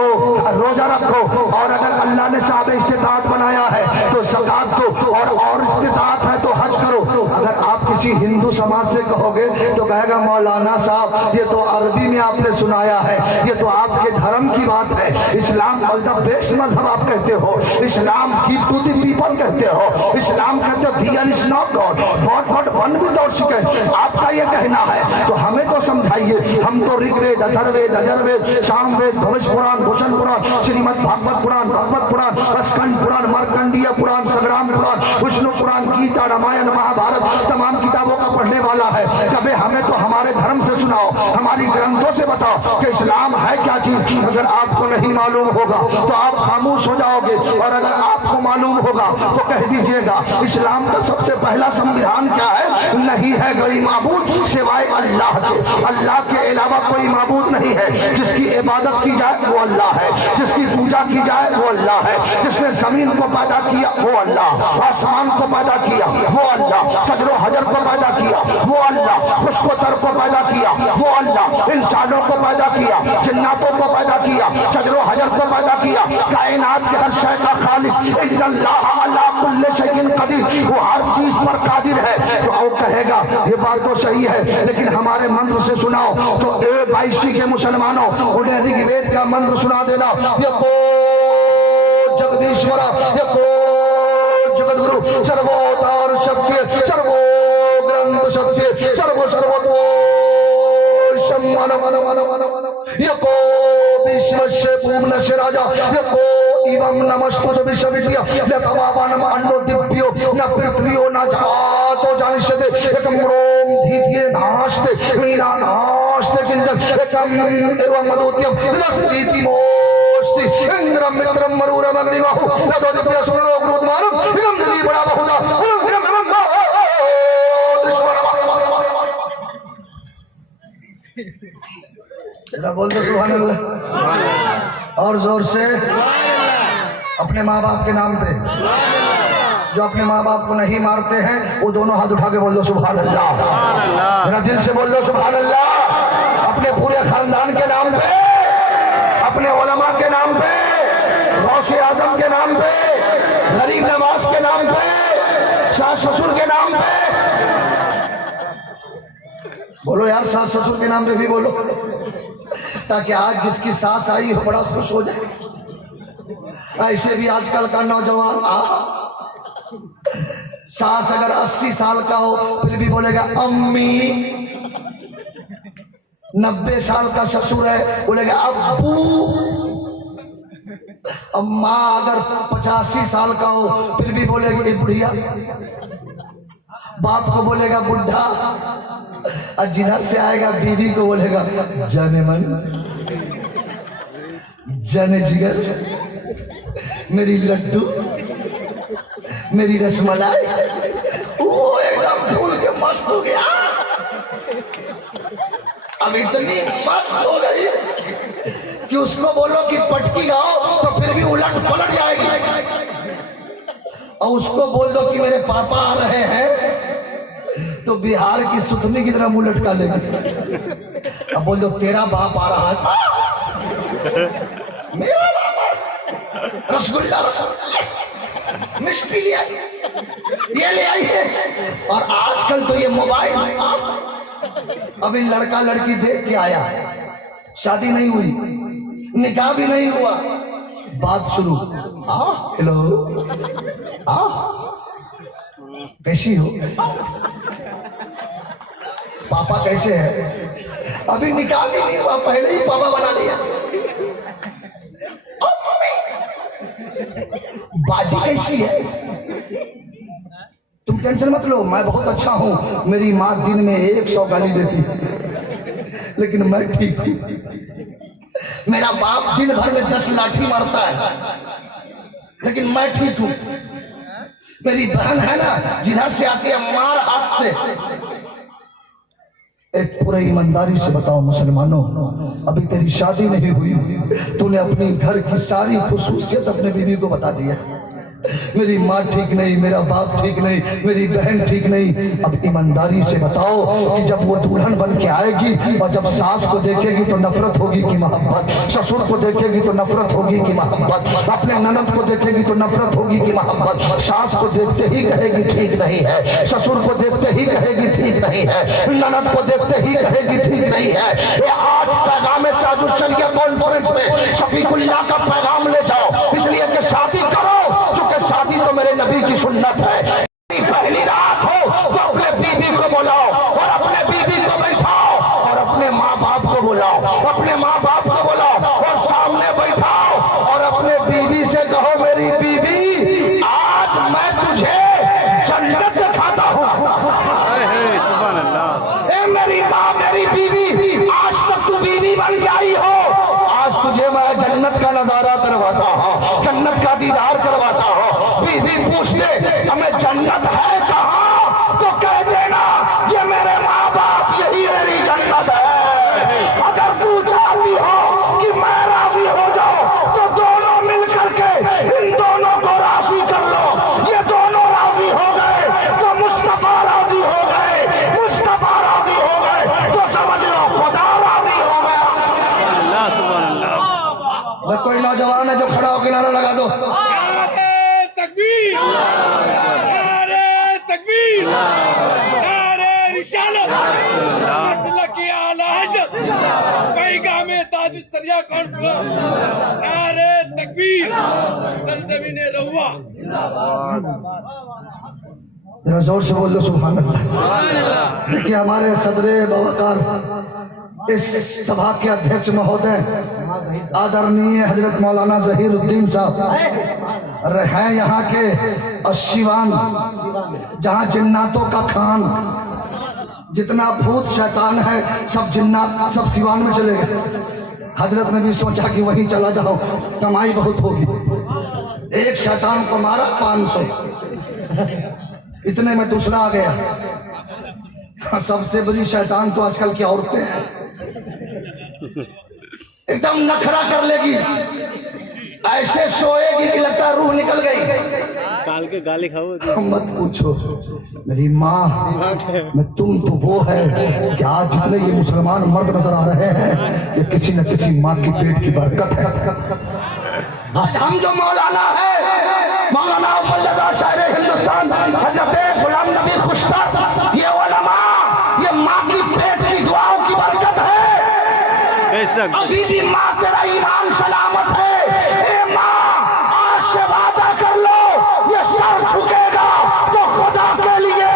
रोजा रखो, और अगर अल्लाह ने साहब इस्तिताअत बनाया है तो ज़कात दो, और इस्तिताअत है तो हज करो। अगर आप किसी हिंदू समाज से कहोगे तो कहेगा मौलाना साहब ये तो अरबी में आपने सुनाया है, ये तो आपके धर्म की बात है। इस्लाम मतलब बेस्ट मजहब आप कहते हो, इस्लाम गिव टू द पीपल कहते हो, इस्लाम कहते हो here is not God, God God one without second. आपका ये कहना है तो हमें तो समझाइए। हम तो ऋग्वेद, अथर्ववेद, यजुर्वेद, सामवेद, भविष्य पुराण, भूषण पुराण, श्रीमद् भागवत पुराण, भगवत पुराण, स्कंद पुराण, मार्कंडीय पुराण, संग्राम पुराण, विष्णु पुराण, गीता, रामायण, महाभारत तमाम किताबों का पढ़ने वाला है। कभी हमें तो हमारे धर्म से सुनाओ, हमारी ग्रंथों से बताओ कि इस्लाम है क्या चीज। अगर आपको नहीं मालूम होगा तो आप खामोश हो जाओगे, और अगर आपको मालूम होगा तो कह दीजिएगा। इस्लाम का सबसे पहला संविधान क्या है? नहीं है कोई माबूद सिवाय अल्लाह के, अल्लाह के अलावा कोई माबूद नहीं है। जिसकी इबादत की जाए वो अल्लाह है, जिसकी पूजा की जाए वो अल्लाह है। जिसने जमीन को पैदा किया वो अल्लाह, आसमान को पैदा किया वो अल्लाह, सजरो हजर को पैदा किया वो अल्लाह, खुशकोतर को पैदा किया वो अल्लाह, इंसानों को पैदा किया, जिन्नातों को पैदा किया, सजरो हजर को पैदा किया। कायनात के हर शय का खालिक इल्लल्लाह अला कुल्ली शैइन कदीर, वो हर चीज पर कादिर है। तो वो कहेगा ये बात तो सही है, लेकिन हमारे मंत्र से सुनाओ। तो ए बाईसी के मुसलमानों, उन्हें ऋग्वेद का मंत्र सुना देना। ये को जगदीश्वर, ये को जगदगुरु, सर्वोतार सत्य, सर्वो ग्रंथ सत्य, सर्व सर्वतो सम्मान, यको विश्वस्य भुवनस्य राजा, यको इवं नमस्तुते विश्वविद्या, न तवावनम अन्नो दिव्यो, न पृथ्व्यो न जातो जानिष्यते, एकं रोम धीत्ये नास्ते, मीना नास्ते किंचन, एकं एवं मदोत्यम, दस्तीति मोस्ति, इंद्रम मित्रम मरुरम अग्निवाहु, न तो दिव्य सुनो गुरुद्वारम, एकं दिव्य बड़ा बहुधा, बोल दो सुभान अल्लाह और जोर से। अपने माँ बाप के नाम पे, जो अपने माँ बाप को नहीं मारते हैं वो दोनों हाथ उठा के बोल दो सुभान अल्लाह। मेरा दिल से बोल दो सुभान अल्लाह। अपने पूरे खानदान के नाम पे, अपने उलमा के नाम पे, गौसे आजम के नाम पे, गरीब नवाज के नाम पे, सास ससुर के नाम पे बोलो यार, सास ससुर के नाम पे भी बोलो, ताकि आज जिसकी सास आई हो बड़ा खुश हो जाए। ऐसे भी आजकल का नौजवान सास अगर 80 साल का हो फिर भी बोलेगा अम्मी, 90 साल का ससुर है, बोलेगा अब्बू। अम्मा अगर 85 साल का हो फिर भी बोलेगी बुढ़िया। बाप को बोलेगा बुढ़ा, और जिधर से आएगा बीवी को बोलेगा जाने मन, जाने जिगर, मेरी लड्डू, मेरी रसमलाई। वो एकदम फूल के मस्त हो गया। अब इतनी मस्त हो गई कि उसको बोलो कि पटकी गाओ तो फिर भी उलट पलट जाएगी, और उसको बोल दो कि मेरे पापा आ रहे हैं तो बिहार की सुथनी की तरह मुंह लटका लेगी। अब बोल दो तेरा बाप आ रहा है, मेरा बाप, रसगुल्ला रसगुल्ला मिष्टी ले आई, ये ले आई है। और आजकल तो ये मोबाइल, अभी लड़का लड़की देख के आया, शादी नहीं हुई, निकाह भी नहीं हुआ, बात शुरू, हेलो, कैसी हो, पापा कैसे है, अभी निकाह भी नहीं हुआ पहले ही पापा बना लिया। बाजी कैसी है, तुम टेंशन मत लो, मैं बहुत अच्छा हूं, मेरी माँ दिन में 100 गाली देती, लेकिन मैं ठीक हूं। मेरा बाप दिन भर में 10 लाठी मारता है, लेकिन मैं ठीक हूं। मेरी बहन है ना, जिधर से आती है मार हाथ से। एक पूरे ईमानदारी से बताओ मुसलमानों, अभी तेरी शादी नहीं हुई, तूने अपनी घर की सारी खुसूसियत अपने बीवी को बता दिया। मेरी माँ ठीक नहीं, मेरा बाप ठीक नहीं, मेरी बहन ठीक नहीं। अब ईमानदारी से बताओ कि जब वो दुल्हन बन के आएगी और जब सास को देखेगी तो नफरत होगी कि मोहब्बत, ससुर को देखेगी तो नफरत होगी कि मोहब्बत, अपने ननद को देखेगी तो नफरत होगी कि मोहब्बत, सास को देखते ही कहेगी ठीक नहीं है, ससुर को देखते ही कहेगी ठीक नहीं है, ननद को देखते ही कहेगी ठीक नहीं है। ये आज पैगाम ताजुल शरिया कॉन्फ्रेंस में शफीकुल्लाह का पैगाम ले जाओ, इसलिए कि शादी करो, शादी तो मेरे नबी की सुन्नत है। पहली रात हो तो अपने बीबी को बुलाओ और अपने बीबी को बैठाओ और अपने माँ बाप को बुलाओ, अपने माँ बाप को बुलाओ और सामने बैठाओ और अपने बीबी से कहो मेरी बीबी आज मैं तुझे जन्नत दिखाता हूँ। मेरी माँ मेरी बीबी, आज तक तू बीबी बन गई हो, आज तुझे मैं जन्नत का नजारा करवाता हूँ, जन्नत का दीदार करवाता हूँ। बीबी पूछ ले हमें जन्नत है कहाँ, तो कह देना ये मेरे माँ बाप, यही मेरी जन्नत है। अगर तू चाहती हो कि मैं राजी हो जाऊं तो दोनों मिल करके इन दोनों को राजी कर लो। ये दोनों राजी हो गए तो मुस्तफा राजी हो गए, मुस्तफा राजी हो गए तो समझ लो खुदा राजी हो गया। अल्लाह सुभान अल्लाह। कोई नौजवान है जो खड़ा हो किनारा लगा दो, जरा जोर से बोल दो सुभान अल्लाह। देखिए हमारे सदरे बवकार इस सभा के अध्यक्ष महोदय आदरणीय हजरत मौलाना जहीरुद्दीन साहब हैं यहाँ के शिवान, जहाँ जिन्नातों का खान, जितना भूत शैतान है सब जिन्नात सब सिवान में चले गए। हजरत ने भी सोचा कि वहीं चला जाओ, कमाई बहुत होगी। एक शैतान को मारा 500, इतने में दूसरा आ गया। सबसे बड़ी शैतान तो आजकल की औरतें हैं, एकदम नखरा कर लेगी, ऐसे सोएगी कि लगता है रूह निकल गई। काल के गाली खाओ मत पूछो मेरी माँ, मैं तुम तो वो है कि आज जितने ये मुसलमान मर्द नजर आ रहे हैं ये किसी न किसी माँ की पेट की बरकत है। आज हम जो मौलाना है, मौलाना मुल्ला शायर हिंदुस्तान हजरत गुलाम नबी खुशतर, ये उलमा ये माँ की पेट की दुआओं की बरकत है। अभी भी माँ तेरा ईमान सलामत है। ए माँ आज से वादा कर लो, ये सर झुकेगा तो खुदा के लिए,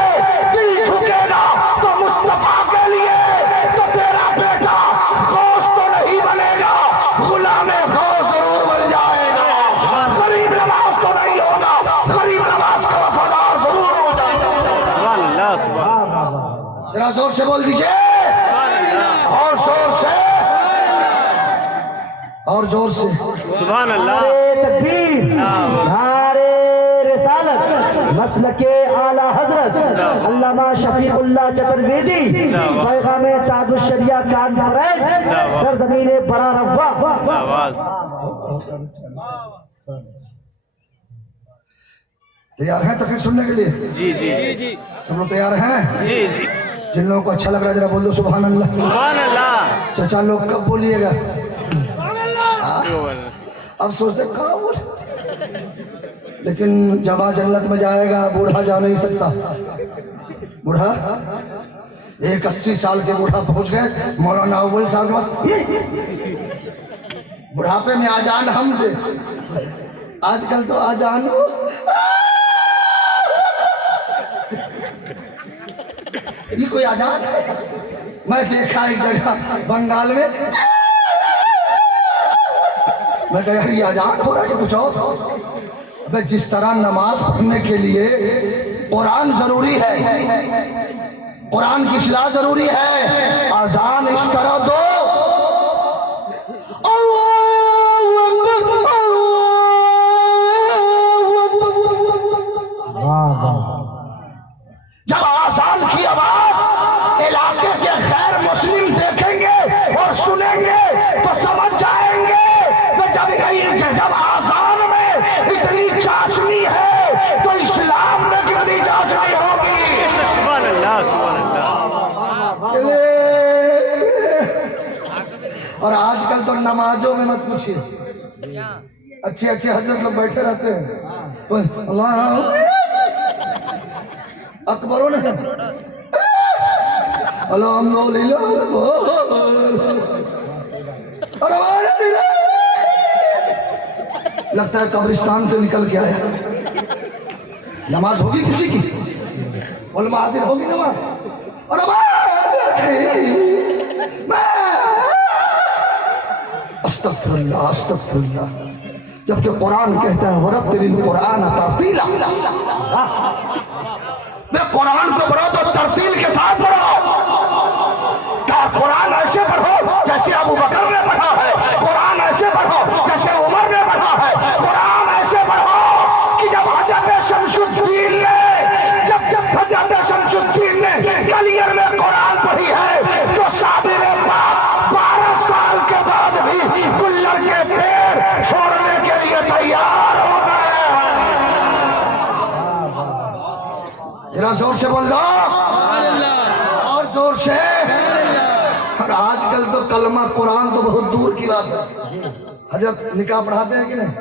दिल झुकेगा तो मुस्तफा के लिए, तो तेरा बेटा जोर से बोल दीजिए, और जोर से, और जोर से। सुभान अल्लाह। तकबीर, नारे रिसालत, मसलके आला हजरत अल्लामा शफीउल्लाह चतुर्वेदी, पैगाम ताजुश शरिया कॉन्फ्रेंस, सरजमीने बरा रब्बा। आवाज। तैयार हैं तकरीर सुनने के लिए? जी जी जी सब लोग तैयार हैं? जी जी। जिन लोगों को अच्छा लग रहा है जरा बोल दो सुभान अल्लाह। सुभान अल्लाह। चाचा लोग कब बोलिएगा? अब सोचते कहाँ बोल, लेकिन जब आ जन्नत में जाएगा बूढ़ा जा नहीं सकता। बूढ़ा एक 80 साल के बूढ़ा पहुंच गए मौलाना अव्वल साहब के पास। बुढ़ापे में आजान हम दे, आजकल तो आजान हो ये कोई आजान है? मैं देखा एक जगह बंगाल में, मैं कह यार ये आजान हो रहा है कि कुछ और? अबे जिस तरह नमाज पढ़ने के लिए कुरान जरूरी है, कुरान की इस्लाह जरूरी है, अजान इस तरह दो जब आजान की आवाज इलाके के खैर मुस्लिम देखेंगे और सुनेंगे तो समझ जाएंगे जब आजान में इतनी चाशनी है तो इस्लाम में कितनी चाशनी होगी। सुभान अल्लाह, सुभान अल्लाह। और आजकल तो नमाजों में मत पूछिए, अच्छे अच्छे हजरत लोग बैठे रहते हैं, अल्लाह अकबरों ने लगता है कब्रिस्तान से निकल के आया। नमाज होगी किसी की? उलमा हाजिर होगी नमाज? और अस्तगफिरुल्लाह अस्तगफिरुल्लाह, जबकि कुरान कहता है वरत्तिल कुरान तरतीला, मैं कुरान को पढ़ो तो तरतील के साथ पढ़ो। क्या कुरान ऐसे पढ़ो जैसे अबू बकर ने पढ़ा है, कुरान ऐसे पढ़ो जैसे उमर ने पढ़ा है, कुरान ऐसे पढ़ो कि जब हजरत शमसुद्दीन ने कलियर में कुरान पढ़ी है तो साबिर पाक 12 साल के बाद भी गुल्लर के पेड़ छोड़ने के लिए तैयार हो गए। जरा जोर से बोल दो, और जोर से। और आजकल तो कलमा कुरान तो बहुत दूर की बात है। हजरत निकाह पढ़ाते हैं कि नहीं?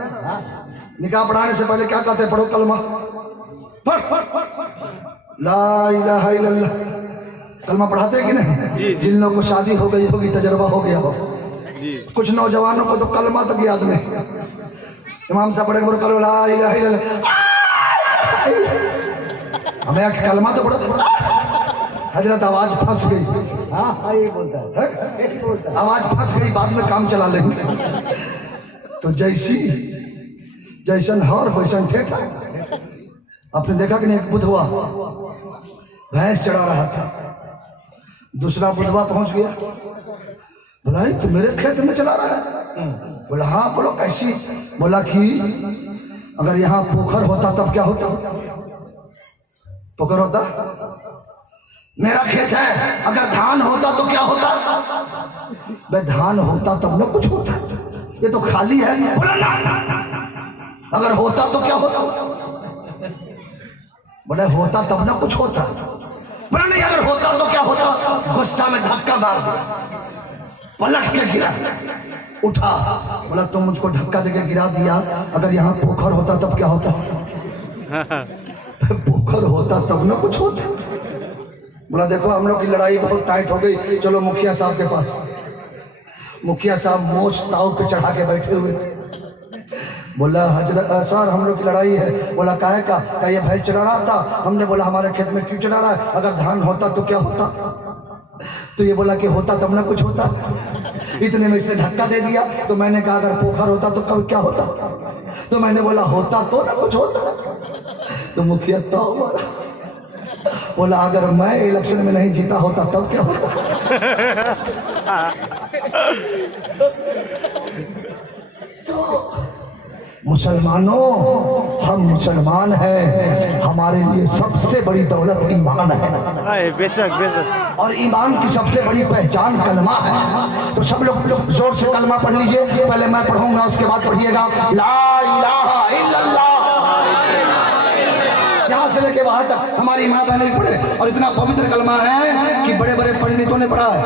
निकाह पढ़ाने से पहले क्या कहते हैं? पढ़ो कलमा, ला इलाहा इल्लल्लाह, कलमा पढ़ाते हैं कि नहीं? जिन लोगों को शादी हो गई होगी, तजर्बा हो गया हो, कुछ नौजवानों को तो कलमा तक याद नहीं। इमाम साहब पढ़े करो ला इलाहा इल्लल्लाह, हमें कलमा तो पढ़ो। हजरत आवाज फंस गई, ये बोलता है, आवाज फंस गई, बाद में काम चला लेंगे। तो जैसन हर वैसन ठेठा। आपने देखा कि नहीं, एक बुधवा भैंस चढ़ा रहा था, दूसरा बुधवा पहुंच गया, बोला तू मेरे खेत में चला रहा है? बोला हाँ। बोलो कैसी? बोला कि अगर यहाँ पोखर होता तब क्या होता? पोखर होता, मेरा खेत है, अगर धान होता तो क्या होता? भाई धान होता तब न कुछ होता, ये तो खाली है। बोला ना, अगर होता तो क्या होता? बोले होता तब ना कुछ होता। बोला नहीं, अगर होता तो क्या होता? गुस्सा में धक्का मार दिया, पलट के गिरा, उठा। बोला तुम मुझको धक्का देके गिरा दिया, अगर यहाँ पोखर होता तब क्या होता? पोखर होता तब ना कुछ होता। बोला देखो हम लोग की लड़ाई बहुत टाइट हो गई, चलो मुखिया साहब के पास। मुखिया साहब मोच ताव पे चढ़ा के बैठे हुए थे। बोला हजरत सर हम लोग की लड़ाई है। बोला काहे का? ये भैंस चढ़ा रहा था, हमने बोला हमारे खेत में क्यों चढ़ा रहा है, अगर धान होता तो क्या होता? तो ये बोला कि होता तब ना कुछ होता। इतने में इसने धक्का दे दिया, तो मैंने कहा अगर पोखर होता तो कब क्या होता? तो मैंने बोला होता तो ना कुछ होता। तो मुखिया तो बोला अगर मैं इलेक्शन में नहीं जीता होता तब क्या होता। तो मुसलमानों, हम मुसलमान हैं, हमारे लिए सबसे बड़ी दौलत ईमान है। बेशक बेशक। और ईमान की सबसे बड़ी पहचान कलमा है। तो सब लोग जोर से कलमा पढ़ लीजिए। पहले मैं पढ़ूंगा, उसके बाद पढ़िएगा ला इलाहा इल्लल्लाह। यहाँ से लेके वहां तक हमारी माँ बहनें पढ़े, और इतना पवित्र कलमा है कि बड़े बड़े पंडितों ने पढ़ा है।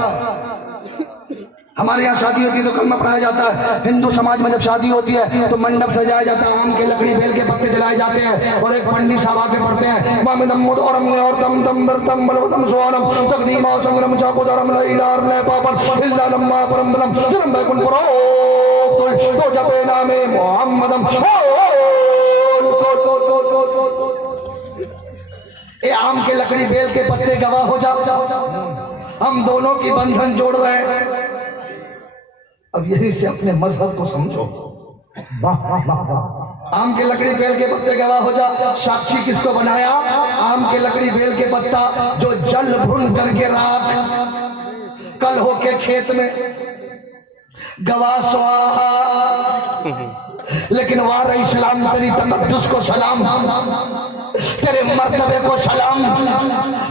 हमारे यहाँ शादी होती है तो कलमा पढ़ाया जाता है। हिंदू समाज में जब शादी होती है तो मंडप सजाया जाता है, आम के लकड़ी बेल के पत्ते जलाए जाते हैं, और एक पंडित साहब आके पढ़ते हैं मामिदम और दम दम बरदम बलवदम सोनम सगदीमा संग्रम चाकुदरम लैलार ने पापन इल्ला लम्मा परमदम जन्म बैकुंठ पुरो तो जपे नामे मोहम्मदम। ए आम के लकड़ी बेल के पत्ते गवाह हो जाओ, हम दोनों की बंधन जोड़ रहे हैं। अब यही से अपने मजहब को समझो। आम के लकड़ी बेल के पत्ते गवाह हो जा। साक्षी किसको बनाया? आम के लकड़ी बेल के पत्ता जो जल भुन करके राख कल हो के खेत में गवाह स्वाहा। लेकिन वार इस्लाम तेरी तकद्दुस को सलाम, तेरे मर्तबे को सलाम,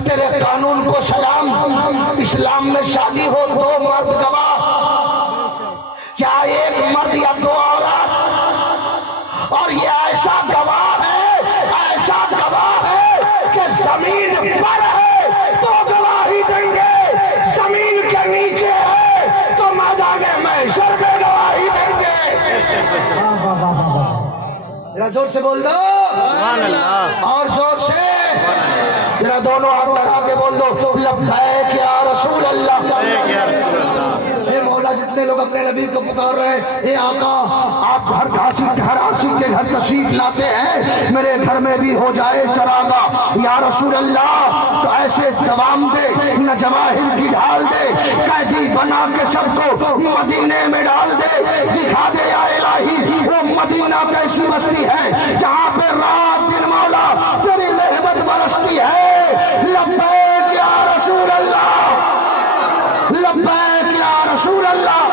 तेरे कानून को सलाम। इस्लाम में शादी हो दो मर्द गवाह, क्या एक मर्द या दो औरत, और ये ऐसा गवाह है कि जमीन पर है तो गवाही देंगे, जमीन के नीचे है तो मैदान महशर में गवाही देंगे। जरा जोर से बोल दो और जोर से, जरा दोनों हाथ लगा के बोल दो लब्बैक या रसूल अल्लाह। जितने लोग अपने नबी को पुकार रहे हैं, ए आका आप हर आशिक के घर तशरीफ लाते हैं, मेरे घर में भी हो जाए चरागा या रसूल अल्लाह। तो ऐसे जवाब दे न जवाहिर की ढाल दे, कैदी बना के सबको मदीने में डाल दे। दिखा दे या इलाही वो मदीना कैसी बस्ती है जहाँ पे रात दिन मौला तेरी रहमत बरसती है। लब्बैक या रसूल अल्लाह, लब्बैक या रसूल अल्लाह।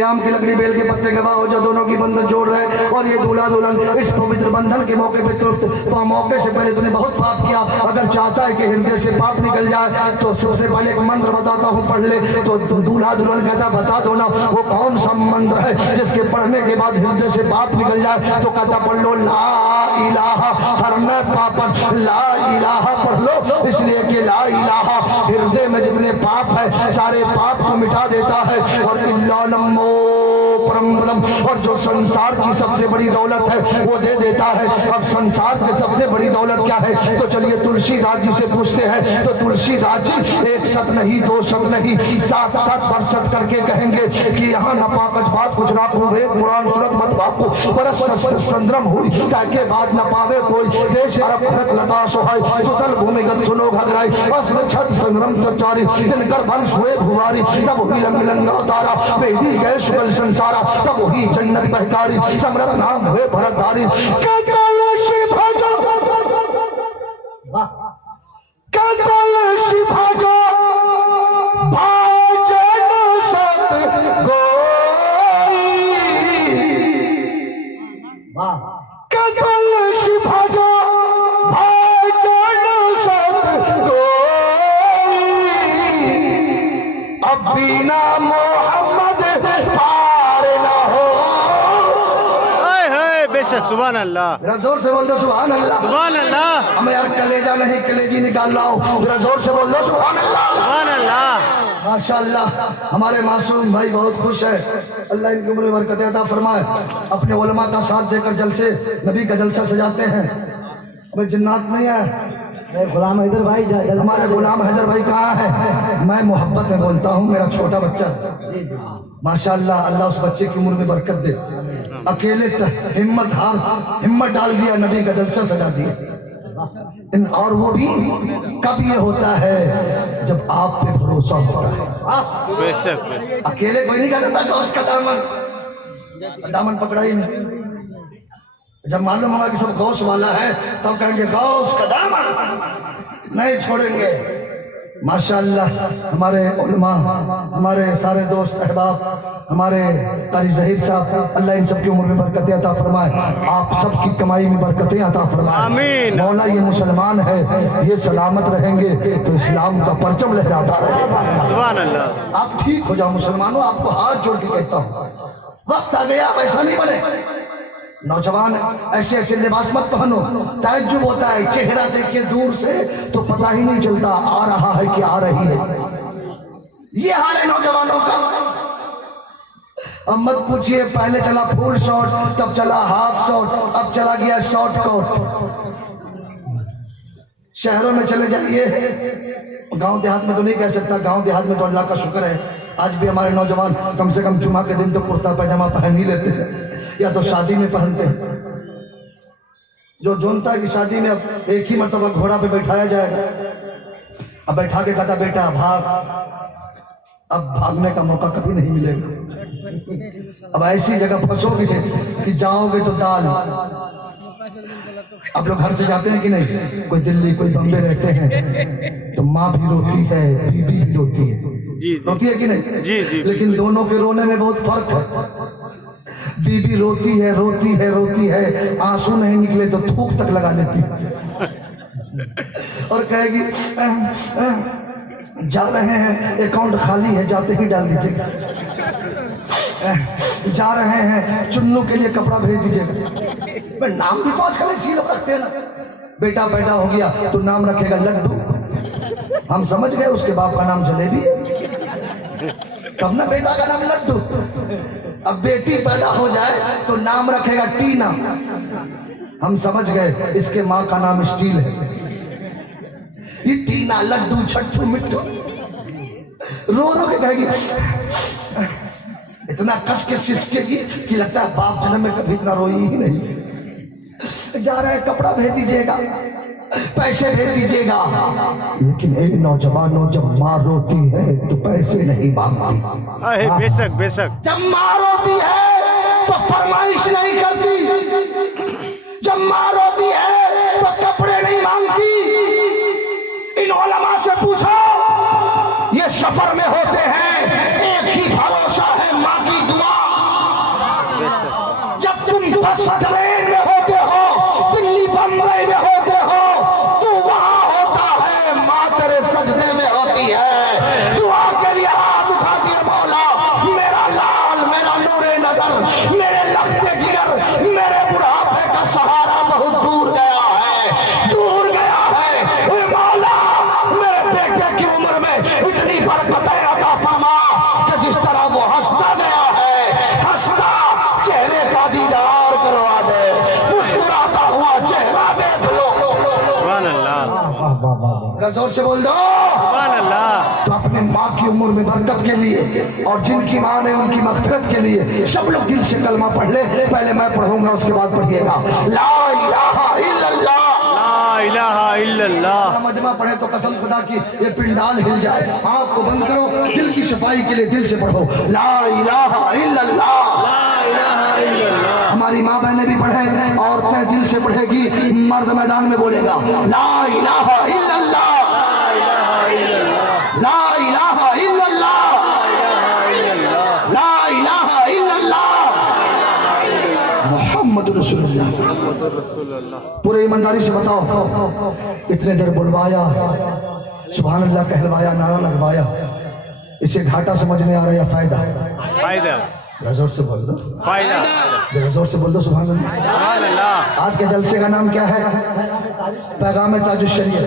आम की लकड़ी बेल के पत्ते गवाह हो जो दोनों की बंधन जोड़ रहे हैं। और ये दूल्हा दुल्हन इस पवित्र बंधन के मौके पे तो मौके से पहले तूने बहुत पाप किया। अगर चाहता है कि हृदय से पाप निकल जाए तो सबसे पहले एक मंत्र बताता हूँ, पढ़ ले। तो दूल्हा दुल्हन कहता बता दो ना वो कौन सा मंत्र है जिसके पढ़ने के बाद हृदय से पाप निकल जाए। तो कहता पढ़ लो ला इलाहा, हर में पापन ला इलाहा पढ़ लो, इसलिए कि ला इलाहा हृदय में जितने पाप है सारे पाप को मिटा देता है। और इल्ला नमो परमदम, और जो संसार की सबसे बड़ी दौलत है वो दे देता है। अब संसार की सबसे बड़ी दौलत क्या है? तो चलिए तुलसीदास जी से पूछते हैं। तो तुलसीदास जी एक शत नहीं दो शत नहीं 7 वर्षत करके कहेंगे कि यहाँ न पाकज बात कुछ ना पूरे कुरान सूरत मत बापू परस संद्रम हुई के बाद न पावे कोई देश अरब भरत लता सोहाई सुतल भूमिगत सुनो घगराई अस्र छत संग्रम सच्चारी दिनकर वंश हुए भुवारी तब हुई लंग लंगा उतारा बेदी गए शुगल संसारा तब हुई जन्नत बहकारी समरत नाम हुए भरतधारी सुभान अल्लाह। जरा जोर से बोल दो सुभान अल्लाह, सुभान अल्लाह। हमें यार कलेजा नहीं कलेजी निकाल लाओ, जरा जोर से बोल दो सुभान अल्लाह, सुभान अल्लाह। माशाअल्लाह हमारे मासूम भाई बहुत खुश है, अल्लाह इनकी उम्र में बरकत अता फरमाए। अपने उलमा का साथ देकर जलसे नबी का जलसा सजाते हैं। अबे जिन्नात नहीं है, गुलाम हैदर भाई, हमारे गुलाम हैदर भाई कहाँ है? मैं मोहब्बत में बोलता हूँ, मेरा छोटा बच्चा माशाअल्लाह, अल्लाह उस बच्चे की उम्र में बरकत दे। अकेले हिम्मत डाल दिया, नबी का जलसा सजा दिया। और वो भी कब ये होता है जब आप पे भरोसा होता है। बेशक अकेले कोई नहीं कर सकता, दोस्त का दामन पकड़ा ही नहीं। जब मालूम होगा कि सब गौस वाला है तब कहेंगे गौस का दामन नहीं छोड़ेंगे। माशाअल्लाह हमारे उलमा, हमारे सारे दोस्त अहबाब, हमारे कारी ज़हीर साहब, अल्लाह इन सबकी उम्र में बरकतें अता फरमाए, आप सबकी कमाई में बरकतें अता फरमाए। आमीन। मौला ये मुसलमान है, ये सलामत रहेंगे तो इस्लाम का परचम लहराता रहेगा। सुभान अल्लाह। आप ठीक हो जाओ मुसलमानों, आपको हाथ जोड़ के कहता हूँ, वक्त आ गया ऐसा नहीं बने। नौजवान ऐसे ऐसे लिबास मत पहनो, ताज्जुब होता है, चेहरा देखिए दूर से तो पता ही नहीं चलता आ रहा है कि आ रही है। ये हाल है नौजवानों का। अब मत पूछिए, पहले चला फुल शॉट, तब चला हाफ शॉट, अब चला गया शॉर्ट कट। शहरों में चले जाइए, गांव देहात में तो नहीं कह सकता, गांव देहात में तो अल्लाह का शुक्र है आज भी हमारे नौजवान कम से कम जुमा के दिन तो कुर्ता पैजामा पहन ही लेते हैं, या तो शादी में पहनते हैं। जो जानता है कि शादी में अब एक ही मर्तबा घोड़ा पे बैठाया जाएगा, अब बैठा के कहता बेटा भाग, अब भागने का मौका कभी नहीं मिलेगा। अब ऐसी जगह फंसोगे कि जाओगे तो दाल। आप लोग घर से जाते हैं कि नहीं, कोई दिल्ली कोई बम्बे रहते हैं तो माँ भी रोती है, बीबी भी रोती है, रोती है कि नहीं? जी जी। लेकिन दोनों के रोने में बहुत फर्क है। बीबी रोती है रोती है रोती है, आंसू नहीं निकले तो थूक तक लगा लेती है और कहेगी जा रहे हैं, अकाउंट खाली है, जाते ही डाल दीजिएगा। जा रहे हैं, चुन्नू के लिए कपड़ा भेज दीजिएगा। नाम भी तो आजकल इसी लोग रखते हैं ना। बेटा पैदा हो गया तो नाम रखेगा लड्डू, हम समझ गए उसके बाप का नाम जलेबी है, तब ना बेटा का नाम लड्डू। अब बेटी पैदा हो जाए तो नाम रखेगा टीना, हम समझ गए इसके माँ का नाम स्टील है। ये टीना लड्डू छट्टू मिट्टू रो रो के कहेगी, इतना कस के सिसकेगी कि लगता है बाप जन्म में कभी इतना रोई ही नहीं। जा रहा है, कपड़ा भेज दीजिएगा, पैसे भेज दीजिएगा। लेकिन एक नौजवानों, जब माँ रोती है तो पैसे नहीं मांगती। बेशक बेशक। जब माँ रोती है तो फरमाइश नहीं करती, जब माँ रोती है तो कपड़े नहीं मांगती। इन उलमा से पूछो, ये सफर में होते हैं, एक ही भरोसा है माँ की दुआ। जब तुम बस ट्रेन में होते हो, दिल्ली बम्बई में होते हो, तो वहां होता है माँ तेरे सजदे में होती है, दुआ के लिए हाथ उठाती है। मौला मेरा लाल, मेरा नूरे नजर, मेरे लफ्ज़े जिगर, मेरे बुढ़ापे का सहारा बहुत दूर गया है, दूर गया है। मौला मेरे बेटे की उम्र में इतनी बरकतें अता फरमा कि जिस तरह वो हंसता गया है, हंसता चेहरे का दीदार करवा दे, मुस्कुराता हुआ चेहरा देख लो। सुभान अल्लाह। जोर से बोल दो सुभान अल्लाह। तो अपने माँ की उम्र में बरकत के लिए और जिनकी माँ ने उनकी मग़फ़िरत के लिए सब लोग दिल से कलमा पढ़ ले। पहले मैं पढ़ूंगा, उसके बाद पढ़िएगा ला इलाहा इल्लल्लाह, ला इलाहा इल्लल्लाह। मजमा पढ़े तो कसम खुदा की ये पिंडाल हिल जाए। आँख को बंद करो, दिल की सफाई के लिए दिल से पढ़ो ला इलाहा इल्लल्लाह, ला इलाहा इल्लल्लाह। हमारी माँ बहनें भी पढ़े, औरतें दिल से पढ़ेगी, मर्द मैदान में बोलेगा ला इलाहा इल्लल्लाह, ला इलाहा इल्लल्लाह, ला इलाहा इल्लल्लाह, मुहम्मद रसूलुल्लाह। पूरे ईमानदारी से बताओ, इतने देर बुलवाया, सुभान अल्लाह कहलवाया, नारा लगवाया, इसे घाटा समझ में आ रहा है या फायदा? फायदा। जोर से बोल दो फायदा, जोर से बोल दो सुभान अल्लाह। आज के जलसे का नाम क्या है? पैगाम ताजुश शरिया।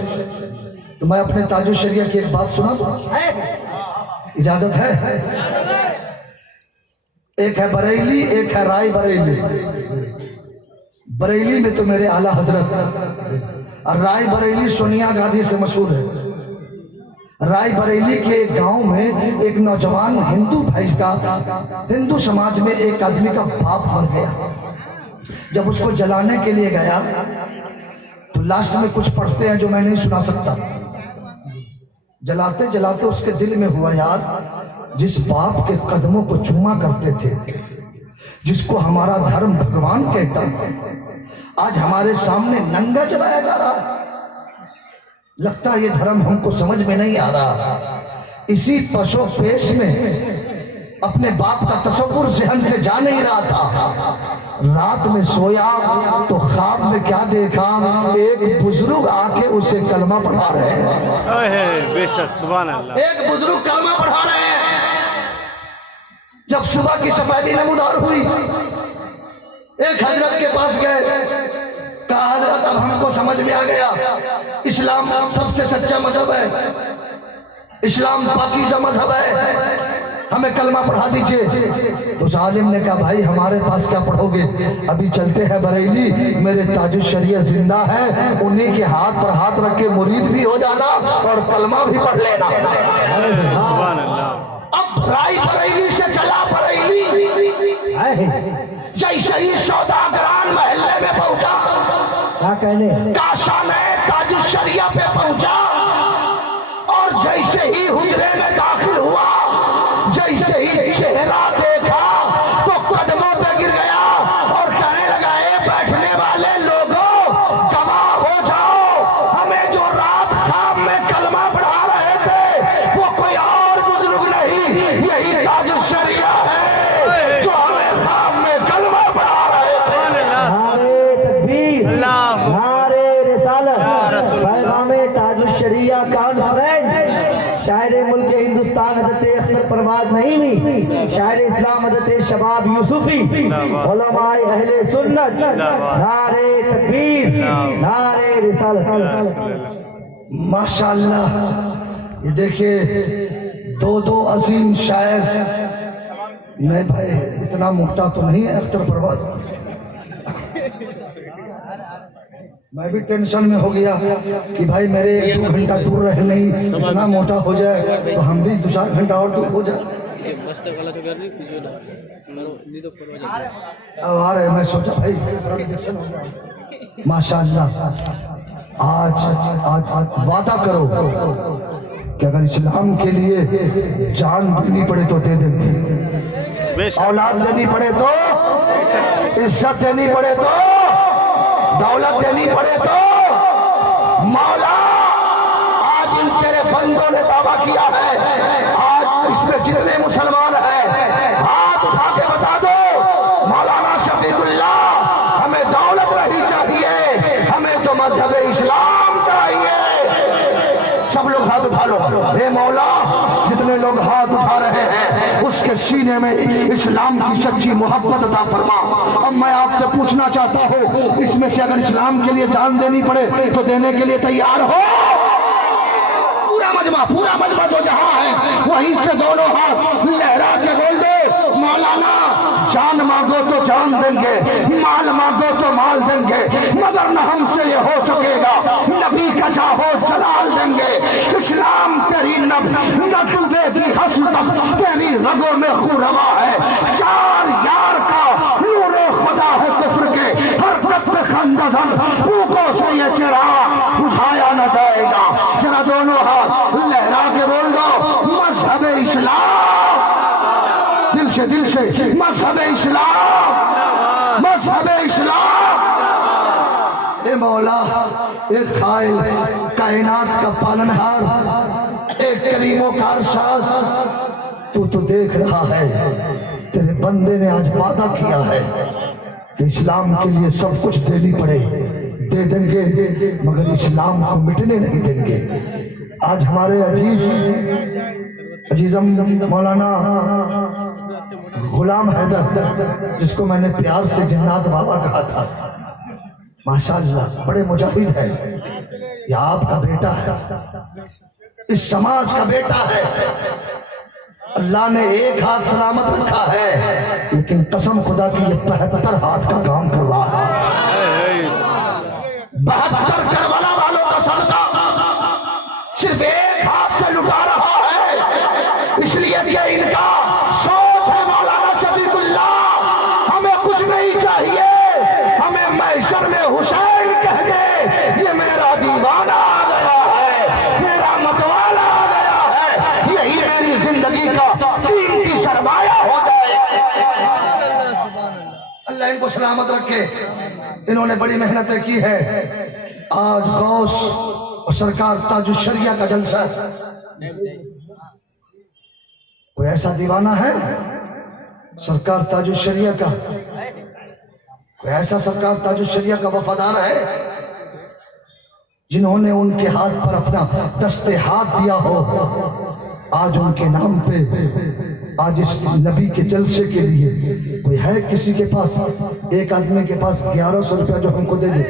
तो मैं अपने ताजुश शरिया की एक बात सुना दूं, इजाजत है? एक है बरेली, एक है राय बरेली। बरेली में तो मेरे आला हजरत, और राय बरेली सोनिया गांधी से मशहूर है। राय बरेली के एक गांव में एक नौजवान हिंदू भाई का, हिंदू समाज में एक आदमी का बाप मर गया। जब उसको जलाने के लिए गया तो लास्ट में कुछ पढ़ते हैं जो मैं नहीं सुना सकता। जलाते जलाते उसके दिल में हुआ, यार जिस बाप के कदमों को चूमा करते थे, जिसको हमारा धर्म भगवान कहता है, आज हमारे सामने नंगा चलाया जा रहा है। लगता है ये धर्म हमको समझ में नहीं आ रहा। इसी पशु पेश में अपने बाप का तसव्वुर ज़हन से जा नहीं रहा था। रात में सोया तो ख्वाब में क्या देखा, एक बुजुर्ग आके उसे कलमा पढ़ा रहे हैं। बेशक, सुभान अल्लाह। एक बुजुर्ग कलमा पढ़ा रहे हैं। जब सुबह की सफेदी नमूदार हुई, एक हजरत के पास गए, कहा हजरत अब हमको समझ में आ गया, इस्लाम सबसे सच्चा मजहब है, इस्लाम पाकीज़ा मजहब है, हमें कलमा पढ़ा दीजिए। तो जालिम ने कहा भाई हमारे पास क्या पढ़ोगे, अभी चलते हैं बरेली, मेरे ताजुश शरीयत जिंदा है, उन्हीं के हाथ पर हाथ रख के मुरीद भी हो जाना और कलमा भी पढ़ लेना। सुभान अल्लाह। अब राय बरेली से चला बरेली, जैसे ही सौदागरान मोहल्ले में पहुंचा, क्या कहने काशान ताजुश शरिया पे पहुंचा, और जैसे ही हुजरे में दाखिल हुआ, जैसे ही चेहरा देखा तो कदमों पे गिर गया और कहने लगा, ए बैठने वाले लोगों, गवाह हो जाओ, हमें जो रात ख्वाब में कलमा पढ़ा रहे थे वो कोई और बुजुर्ग नहीं, यही ताजुश शरिया है जो हमें ख्वाब में कलमा पढ़ा रहे थे। नारे तकबीर, नारे रिसालत, पैगामे ताजुश शरिया कॉन्फ्रेंस। शायर मुल्क हिंदुस्तान हज़रत अख्तर परवाज़ नईमी, शायर इस्लाम हज़रत शबाब यूसुफी, उलमाए अहले सुन्नत, नारे तकबीर, नारे रिसालत। माशाअल्लाह, ये देखिए दो अजीम शायर। नहीं भाई इतना मोटा तो नहीं है अख्तर परवाज़। मैं भी टेंशन में हो गया कि भाई मेरे 1-2 घंटा दूर रहे, नहीं इतना मोटा हो जाए तो हम भी 2-4 घंटा और दूर हो जाए। अब आ रहे, मैं सोचा भाई माशाअल्लाह, आज वादा करो कि अगर इस्लाम के लिए जान देनी पड़े तो दे देंगे, औलाद देनी पड़े तो, इज्जत देनी पड़े तो, दौलत देनी पड़े तो। मौला आज इन तेरे बंदों ने दावा किया है, आज इसमें जितने मुसलमान हैं हाथ उठा के बता दो, मौलाना शफीकुल्लाह, हमें दौलत नहीं चाहिए, हमें तो मजहब इस्लाम चाहिए। सब लोग हाथ उठा लो। हे मौला, जितने लोग हाथ उठा रहे हैं उसके सीने में इस्लाम की सच्ची मोहब्बत अता फरमा। अब मैं आपसे पूछना चाहता हूँ, इसमें से अगर इस्लाम के लिए जान देनी पड़े तो देने के लिए तैयार हो? पूरा मजमा जो जहाँ है वहीं से दोनों हाथ लहरा के बोल दो, मौलाना जान मांगो तो जान देंगे, माल मांगो तो माल देंगे, मगर न हमसे ये हो सकेगा, नबी का चाहो जलाल देंगे। इस्लाम तेरी न डूबेगी हसरत, तेरी रगों में खुरवा है, चार यार का नूरे खुदा है कुफ्र के, हर कब खंदजन भूखों से ये चिराग बुझाया न जाएगा। जरा दोनों हाथ लहरा के बोल दो, मजहब इस्लाम, दिल से मजहब इस्लाम, मजहब इस्लाम। ए मौला, एक खाइल कायनात का पालनहार, एक करीमों का अरसाज, तू तो देख रहा है, तेरे बंदे ने आज वादा किया है कि इस्लाम के लिए सब कुछ देनी पड़े, दे देंगे, मगर इस्लाम को मिटने नहीं देंगे। आज हमारे अजीजम मौलाना गुलाम हैदर, जिसको मैंने प्यार से जिन्नात बाबा कहा था, माशाअल्लाह बड़े मुजाहिद है, ये आपका बेटा है, इस समाज का बेटा है। अल्लाह ने एक हाथ सलामत रखा है, लेकिन कसम खुदा की ये 75 हाथ का काम कर रहा है। 72 करबला वालों का सदका सिर्फ एक हाथ से लुटा रहा है, इसलिए कि इनका सोच है मौलाना शफीकुल्लाह, हमें कुछ नहीं चाहिए, हमें महशर में हुसैन कह दे, ये मेरा दीवाना आ गया है, मेरा मतवाला आ गया है, यही मेरी जिंदगी का कीमती सरमाया हो जाए। अल्लाह इनको सलामत रखे। इन्होंने बड़ी मेहनतें की है। आज गौस और सरकार ताजुश्शरिया का जलसा है। कोई ऐसा दीवाना है सरकार ताजुश्शरिया का? कोई ऐसा सरकार ताजुश्शरिया का वफादार है जिन्होंने उनके हाथ पर अपना दस्ते हाथ दिया हो? आज उनके नाम पे, आज इस नबी के जलसे के लिए कोई है किसी के पास? एक आदमी के पास 1100 रुपया जो हमको दे दे,